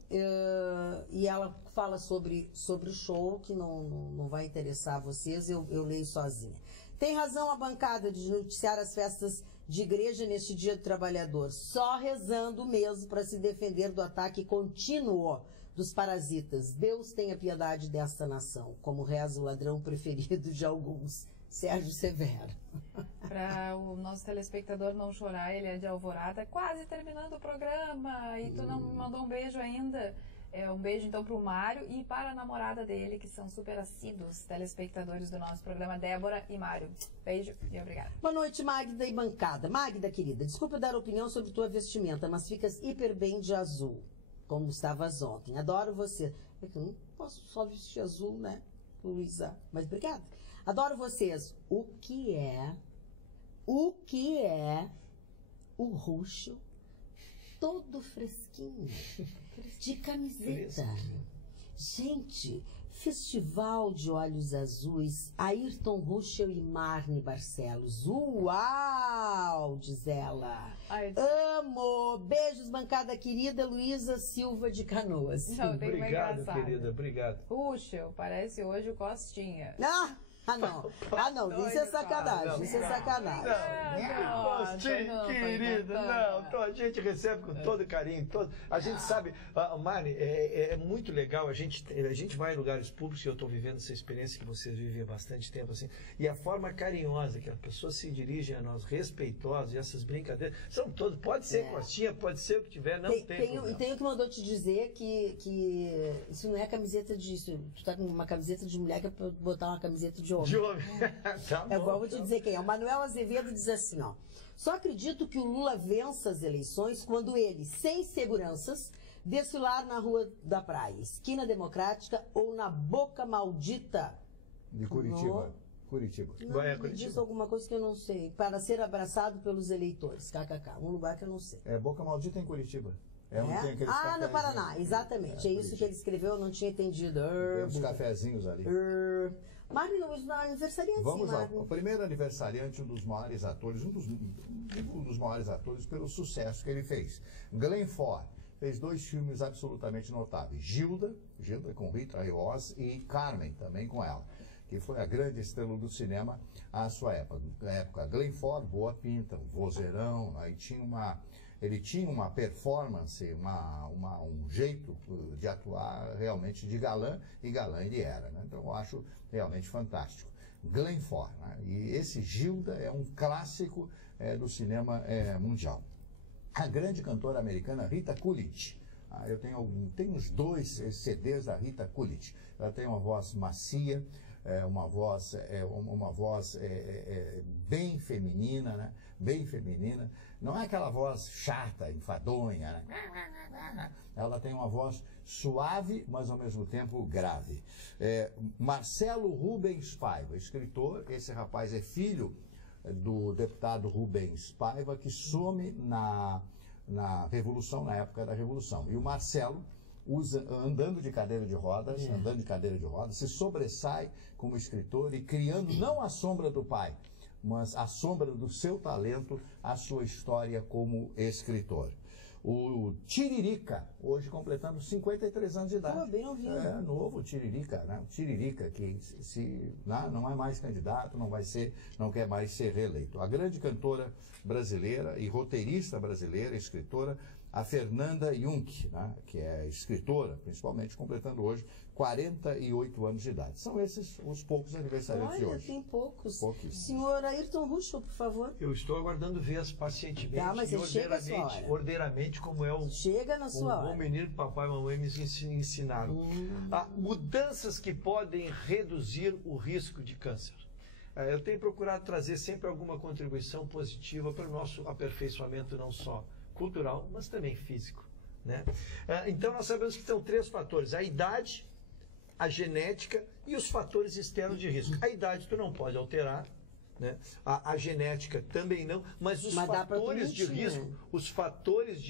e ela fala sobre o show, que não vai interessar vocês, eu leio sozinha. Tem razão a bancada de noticiar as festas de igreja neste Dia do Trabalhador, só rezando mesmo para se defender do ataque contínuo dos parasitas. Deus tenha piedade desta nação, como reza o ladrão preferido de alguns, Sérgio Severo. Para o nosso telespectador não chorar, ele é de Alvorada, quase terminando o programa, e tu não me mandou um beijo ainda. Um beijo então para o Mário e para a namorada dele, que são super assíduos telespectadores do nosso programa, Débora e Mário. Beijo e obrigada. Boa noite, Magda e bancada. Magda, querida, desculpa dar opinião sobre tua vestimenta, mas ficas hiper bem de azul, como estavas ontem. Adoro você. Eu não posso só vestir azul, né, Luísa? Mas obrigada. Adoro vocês. O que é o roxo todo fresquinho, de camiseta? Gente, festival de olhos azuis, Ayrton Ruschel e Marne Barcelos. Uau, diz ela. Amo. Beijos, bancada querida Luísa Silva de Canoas. Obrigado, querida, obrigado. Ruschel, parece hoje o Costinha. não, isso é sacanagem, isso é sacanagem. Querido, a gente recebe com todo carinho, a gente sabe, Mari, é muito legal, a gente vai em lugares públicos, e eu estou vivendo essa experiência que vocês vivem há bastante tempo, assim, e a forma carinhosa que as pessoas se dirigem a nós, respeitosas, e essas brincadeiras, são todas, pode ser costinha, pode ser o que tiver, não tem problema. E tem o que mandou te dizer que isso não é camiseta disso, tu tá com uma camiseta de mulher que é pra botar uma camiseta de homem. Tá bom, igual, vou te dizer quem é. O Manuel Azevedo diz assim, ó. Só acredito que o Lula vença as eleições quando ele, sem seguranças, desfilar na Rua da Praia, esquina Democrática ou na Boca Maldita. De Curitiba. Curitiba. Não, ele diz alguma coisa que eu não sei. Para ser abraçado pelos eleitores. KKK. Um lugar que eu não sei. Boca Maldita em Curitiba. No Paraná, exatamente. É isso que ele escreveu, eu não tinha entendido. Tem uns cafezinhos ali. Mário, o aniversariante. Vamos lá. O primeiro aniversariante, um dos maiores atores pelo sucesso que ele fez. Glenn Ford fez 2 filmes absolutamente notáveis. Gilda com Rita Hayworth, e Carmen, também com ela, que foi a grande estrela do cinema à sua época. Glenn Ford, boa pinta, um vozeirão, aí ele tinha uma performance, um jeito de atuar realmente de galã, e galã ele era, né? Então eu acho realmente fantástico. Glenn Ford, né? E esse Gilda é um clássico do cinema mundial. A grande cantora americana Rita Coolidge. Eu tenho uns 2 CDs da Rita Coolidge. Ela tem uma voz macia, uma voz bem feminina, né? Bem feminina. Não é aquela voz chata, enfadonha, né? Ela tem uma voz suave, mas ao mesmo tempo grave. Marcelo Rubens Paiva, escritor. Esse rapaz é filho do deputado Rubens Paiva, que some na Revolução, na época da Revolução. E o Marcelo, andando de cadeira de rodas, se sobressai como escritor e criando não a sombra do pai, mas a sombra do seu talento, a sua história como escritor. O Tiririca, hoje completando 53 anos de idade. Bem novinho. Novo Tiririca, né? O Tiririca que não é mais candidato, não quer mais ser reeleito. A grande cantora brasileira e roteirista brasileira, escritora, a Fernanda Jung, né? Que é escritora, principalmente, completando hoje 48 anos de idade. São esses os poucos aniversariantes de hoje. Tem poucos. Senhor Ayrton Ruschel, por favor. Eu estou aguardando ver pacientemente mas e ordeiramente como é chega na sua bom menino que papai e mamãe me ensinaram. Mudanças que podem reduzir o risco de câncer. Eu tenho procurado trazer sempre alguma contribuição positiva para o nosso aperfeiçoamento, não só cultural, mas também físico, né? Então nós sabemos que são 3 fatores: a idade, a genética e os fatores externos de risco. A idade tu não pode alterar, né? A genética também não, mas fatores de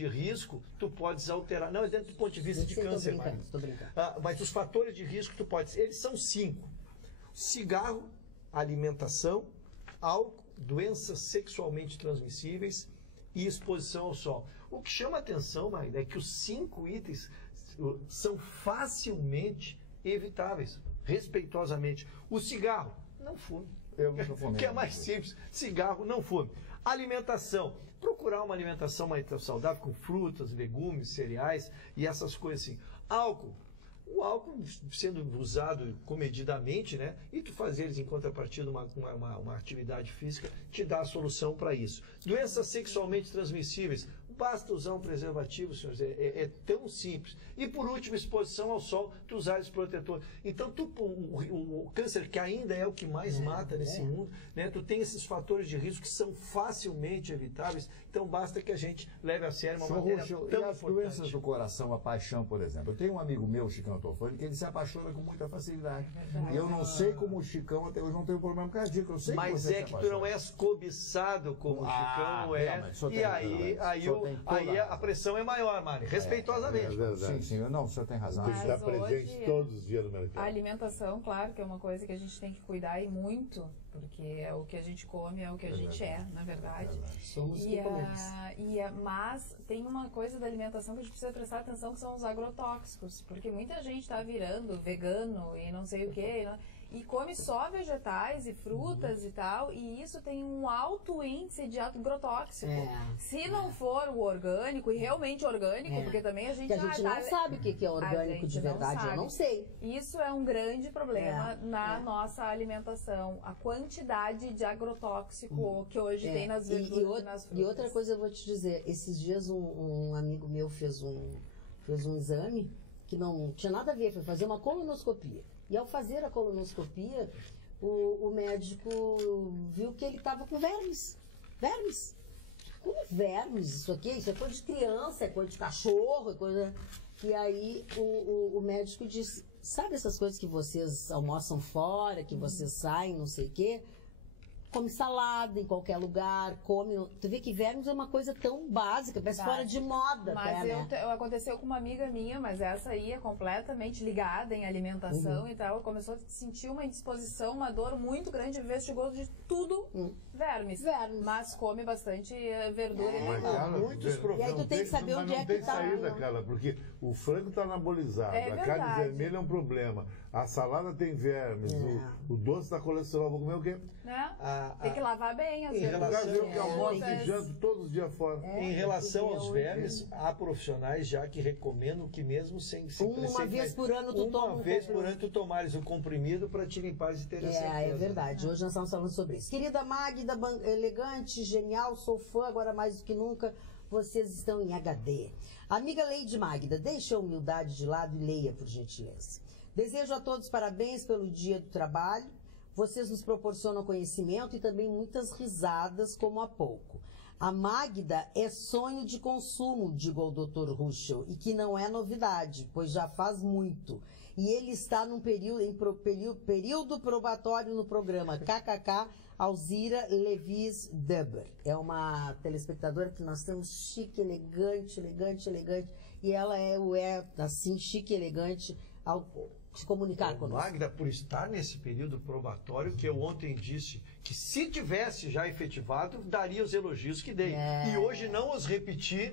risco, tu podes alterar. Não, é dentro do ponto de vista de câncer, mas os fatores de risco tu podes, eles são 5: cigarro, alimentação, álcool, doenças sexualmente transmissíveis e exposição ao sol. O que chama a atenção, Magda, é que os 5 itens são facilmente evitáveis, respeitosamente. O cigarro, não fume. Eu nunca fumei. Que é mais simples. Cigarro, não fume. Alimentação, procurar uma alimentação mais saudável, com frutas, legumes, cereais e essas coisas assim. Álcool. O álcool sendo usado comedidamente, né? E tu fazeres em contrapartida uma atividade física, te dá a solução para isso. Doenças sexualmente transmissíveis, basta usar um preservativo, senhores, é tão simples. E por último, exposição ao sol, tu usares protetor. Então, o câncer, que ainda é o que mais mata nesse mundo, né? Tu tem esses fatores de risco que são facilmente evitáveis, então basta que a gente leve a sério uma matéria tão importante. E as doenças do coração, a paixão, por exemplo. Eu tenho um amigo meu, Chicão Tofani, que ele se apaixona com muita facilidade. E eu não sei como o Chicão até hoje não tem um problema cardíaco. Eu sei mas que é que tu não és cobiçado como o Chicão é. E aí a pressão é maior, Mari, respeitosamente. Sim, não, o senhor tem razão. Tem que estar presente todos os dias no mercado. A alimentação, claro, que é uma coisa que a gente tem que cuidar e muito, porque é o que a gente come, é o que a gente na verdade. Somos que comemos. Mas tem uma coisa da alimentação que a gente precisa prestar atenção, que são os agrotóxicos, porque muita gente está virando vegano e não sei o quê, e come só vegetais e frutas e tal, e isso tem um alto índice de agrotóxico. Se não for o orgânico, e realmente orgânico, porque também a gente não sabe o que é orgânico de verdade, eu não sei. Isso é um grande problema na nossa alimentação, a quantidade de agrotóxico que hoje tem nas verduras e nas frutas. E outra coisa eu vou te dizer, esses dias um amigo meu fez um exame que não tinha nada a ver, foi fazer uma colonoscopia. E ao fazer a colonoscopia, o médico viu que ele estava com vermes. Vermes. Como vermes? Isso aqui? Isso é coisa de criança, é coisa de cachorro, é coisa... E aí o médico disse, sabe essas coisas que vocês almoçam fora, que vocês saem, não sei o quê? Come salada em qualquer lugar, come... Tu vê que vermes é uma coisa tão básica, parece fora de moda. Mas aconteceu com uma amiga minha, mas essa aí é completamente ligada em alimentação e tal. Começou a sentir uma indisposição, uma dor muito grande, investigou de tudo vermes. Mas come bastante verdura e legumes. Muitos problemas. E aí tu tem que saber onde é que tá. Não tem saída, cara, porque o frango está anabolizado, a carne vermelha é um problema, a salada tem vermes, o doce da colesterol, vou comer o quê? Tem que lavar bem as verduras. Eu que almoço e janto todos os dias fora. Em relação aos vermes, há profissionais já que recomendam que mesmo sem uma vez por ano tu toma uma vez por ano tu tomares o comprimido para te limpar e ter certeza. É verdade. Hoje nós estamos falando sobre isso. Querida Magda, elegante, genial, sou fã, agora mais do que nunca, vocês estão em HD. Amiga Lady Magda, deixe a humildade de lado e leia, por gentileza. Desejo a todos parabéns pelo Dia do Trabalho. Vocês nos proporcionam conhecimento e também muitas risadas, como há pouco. A Magda é sonho de consumo, digo ao Dr. Ruschel, e que não é novidade, pois já faz muito. E ele está num período probatório no programa KKK Alzira Levis Duber. É uma telespectadora que nós temos chique, elegante, e ela é assim, chique, elegante, ao se comunicar conosco. Magda, por estar nesse período probatório, que eu ontem disse que se tivesse já efetivado, daria os elogios que dei. E hoje não os repeti,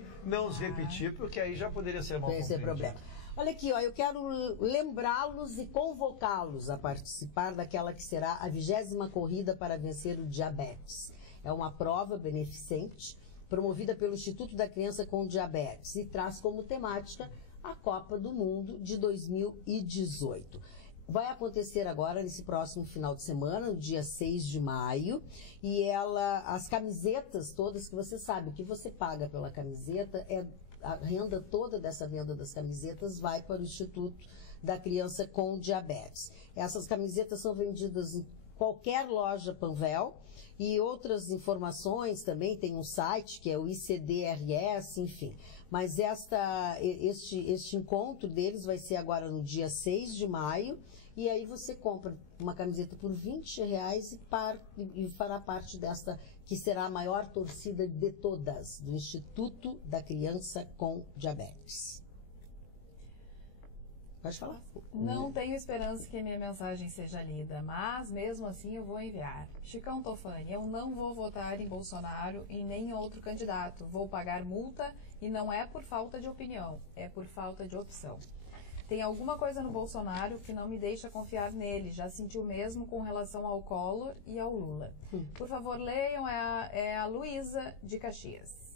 porque aí já poderia ser mal compreendido. Problema. Olha aqui, eu quero lembrá-los e convocá-los a participar daquela que será a 20ª corrida para vencer o diabetes. É uma prova beneficente, promovida pelo Instituto da Criança com Diabetes, e traz como temática a Copa do Mundo de 2018. Vai acontecer agora, nesse próximo final de semana, no dia 6 de maio, e as camisetas todas, que você sabe, o que você paga pela camiseta, a renda toda dessa venda das camisetas vai para o Instituto da Criança com Diabetes. Essas camisetas são vendidas em qualquer loja Panvel, e outras informações também, tem um site que é o ICDRS, enfim. Mas este encontro deles vai ser agora no dia 6 de maio, e aí você compra uma camiseta por R$20 e fará parte desta, que será a maior torcida de todas, do Instituto da Criança com Diabetes. Pode falar. Não tenho esperança que a minha mensagem seja lida, mas mesmo assim eu vou enviar. Chicão Tofani, eu não vou votar em Bolsonaro e nem em outro candidato. Vou pagar multa e não é por falta de opinião, é por falta de opção. Tem alguma coisa no Bolsonaro que não me deixa confiar nele. Já senti o mesmo com relação ao Collor e ao Lula. Por favor, leiam, é a Luísa de Caxias.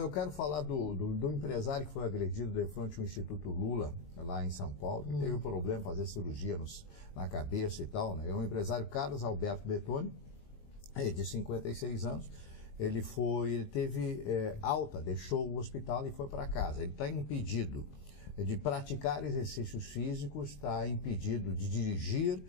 Eu quero falar do empresário que foi agredido de frente ao Instituto Lula, lá em São Paulo, que teve um problema de fazer cirurgia na cabeça e tal, né? É um empresário, Carlos Alberto Bettoni, de 56 anos. Ele teve alta, deixou o hospital e foi para casa. Ele está impedido de praticar exercícios físicos, está impedido de dirigir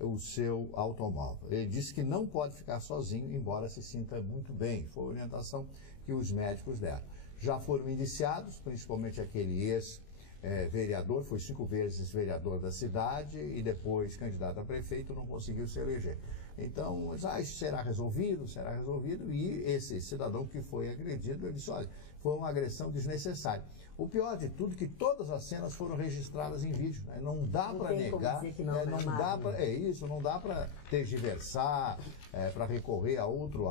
o seu automóvel. Ele disse que não pode ficar sozinho, embora se sinta muito bem. Foi a orientação que os médicos deram. Já foram indiciados, principalmente aquele ex-vereador, foi 5 vezes vereador da cidade e depois candidato a prefeito, não conseguiu se eleger. Então, isso será resolvido, e esse cidadão que foi agredido, ele disse, olha, foi uma agressão desnecessária. O pior de tudo é que todas as cenas foram registradas em vídeo, né? Não dá para negar, não dá para tergiversar, para recorrer a outro,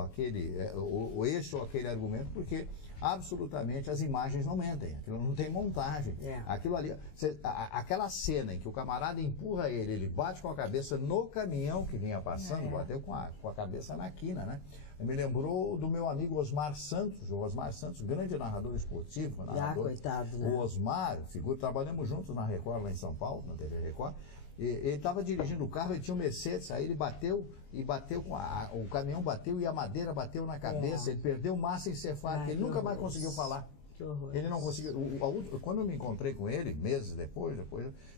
esse ou aquele argumento, porque absolutamente, as imagens não mentem, aquilo não tem montagem. Aquilo ali, aquela cena em que o camarada empurra ele bate com a cabeça no caminhão que vinha passando, bateu com a cabeça na quina, né? Me lembrou do meu amigo Osmar Santos, grande narrador esportivo, coitado, né? O Osmar, trabalhamos juntos na Record, lá em São Paulo, na TV Record. Ele estava dirigindo o carro, ele tinha um Mercedes, aí ele bateu com o caminhão bateu e a madeira bateu na cabeça, ele perdeu massa encefálica, ele nunca mais conseguiu falar. Ele não conseguiu. Quando eu me encontrei com ele, meses depois,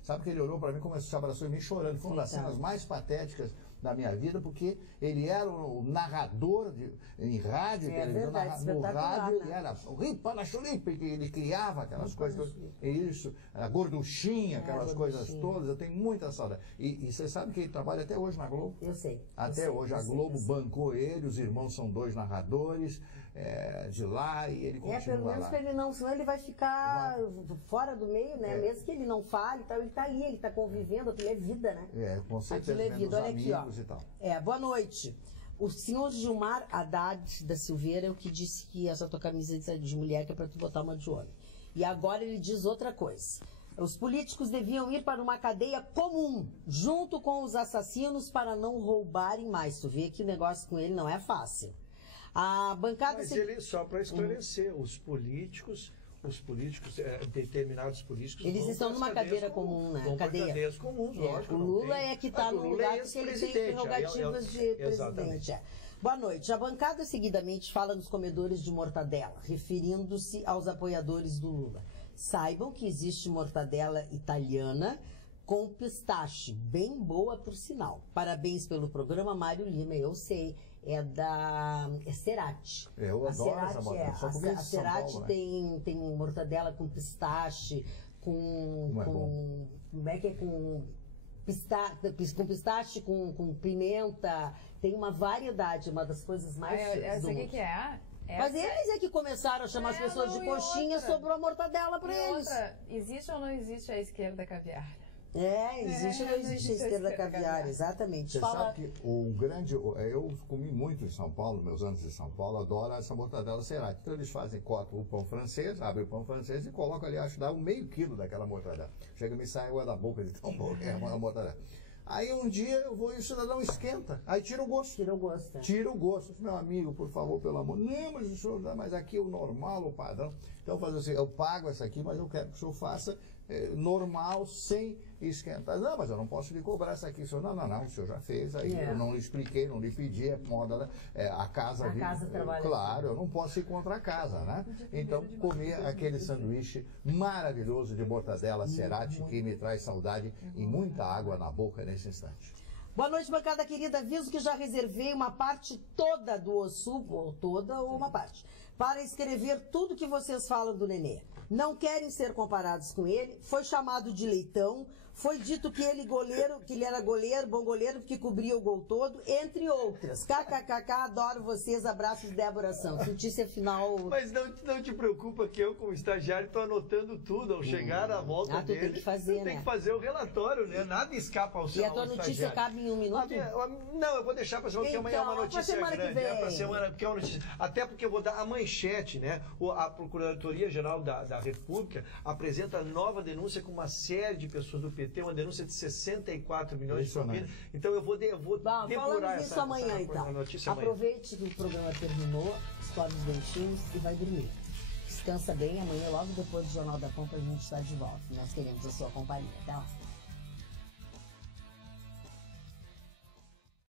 sabe que ele olhou para mim, começou a se abraçou em mim chorando. Foi uma das cenas mais patéticas da minha vida, porque ele era o narrador em rádio, no rádio, ele era o Ripa na Chulipa, que ele criava aquelas coisas, isso, a gorduchinha, aquelas coisas todas. Eu tenho muita saudade. E você sabe que ele trabalha até hoje na Globo? Eu sei. Até hoje a Globo bancou ele, os irmãos são 2 narradores de lá e ele continua pelo menos lá. Ele não, senão ele vai ficar fora do meio, né? Mesmo que ele não fale, ele está ali, ele está convivendo, aquilo é vida, né? Com certeza. Aquilo é vida. Olha aqui, ó. E tal. Boa noite. O senhor Gilmar Haddad da Silveira é o que disse que essa tua camisa de mulher que é para tu botar uma de homem. E agora ele diz outra coisa. Os políticos deviam ir para uma cadeia comum, junto com os assassinos, para não roubarem mais. Tu vê que o negócio com ele não é fácil. A bancada... Mas ele, só para esclarecer, os políticos, determinados políticos... Eles estão numa cadeira comum, né? Cadeias comuns, lógico. O Lula é que está no lugar porque ele tem prerrogativas de presidente. Boa noite. A bancada seguidamente fala nos comedores de mortadela, referindo-se aos apoiadores do Lula. Saibam que existe mortadela italiana com pistache, bem boa por sinal. Parabéns pelo programa, Mário Lima, eu sei. É da Cerati. Eu adoro essa mortadela. A Cerati tem mortadela com pistache, com pistache, com pimenta. Tem uma variedade, uma das coisas mais do mundo. O que é? Mas eles é que começaram a chamar as pessoas de coxinha, sobrou a mortadela para eles. Existe ou não existe a esquerda caviar? Existe ou não existe a esquerda caviar, exatamente. Você sabe que eu comi muito em São Paulo, meus anos de São Paulo, adoro essa mortadela Cerati. Então eles cortam o pão francês, abrem o pão francês e colocam ali, acho que dá meio quilo daquela mortadela. Chega e me sai água da boca de tão bom que é a mortadela. Aí um dia eu vou e o cidadão esquenta. Aí tira o gosto. Tira o gosto. Meu amigo, por favor, pelo amor. Não, mas o senhor dá, mas aqui é o normal, o padrão. Então fazer assim, eu pago essa aqui, mas eu quero que o senhor faça normal, sem esquentar. Não, mas eu não posso lhe cobrar essa aqui. O senhor, não, o senhor já fez. Aí eu não lhe expliquei, não lhe pedi, é moda, a casa trabalha. Claro, eu não posso ir contra a casa, né? Então, comer aquele sanduíche maravilhoso de mortadela Cerati, que me traz saudade e muita água na boca nesse instante. Boa noite, bancada querida. Aviso que já reservei uma parte toda do Ossu, ou toda ou uma parte, para escrever tudo que vocês falam do Nenê. Não querem ser comparados com ele. Foi chamado de leitão. Foi dito que ele era goleiro, bom goleiro, porque cobria o gol todo, entre outras. KKKK, adoro vocês, abraços, Débora Santos. Notícia final... Mas não te preocupa que eu, como estagiário, estou anotando tudo. Ao chegar à volta dele, tem que fazer, tem que fazer o relatório, né? Nada escapa ao seu. E a tua notícia cabe em 1 minuto? Não, eu vou deixar para semana, porque amanhã é uma notícia grande. Para semana, porque é uma notícia. Até porque eu vou dar a manchete, né? A Procuradoria-Geral da República apresenta nova denúncia com uma série de pessoas do PT, uma denúncia de 64 milhões de famílias. Então eu vou depurar isso amanhã, então. Aproveite que o programa terminou, escove os dentinhos e vai dormir. Descansa bem, amanhã, logo depois do Jornal da Pampa, a gente está de volta. Nós queremos a sua companhia. Até lá.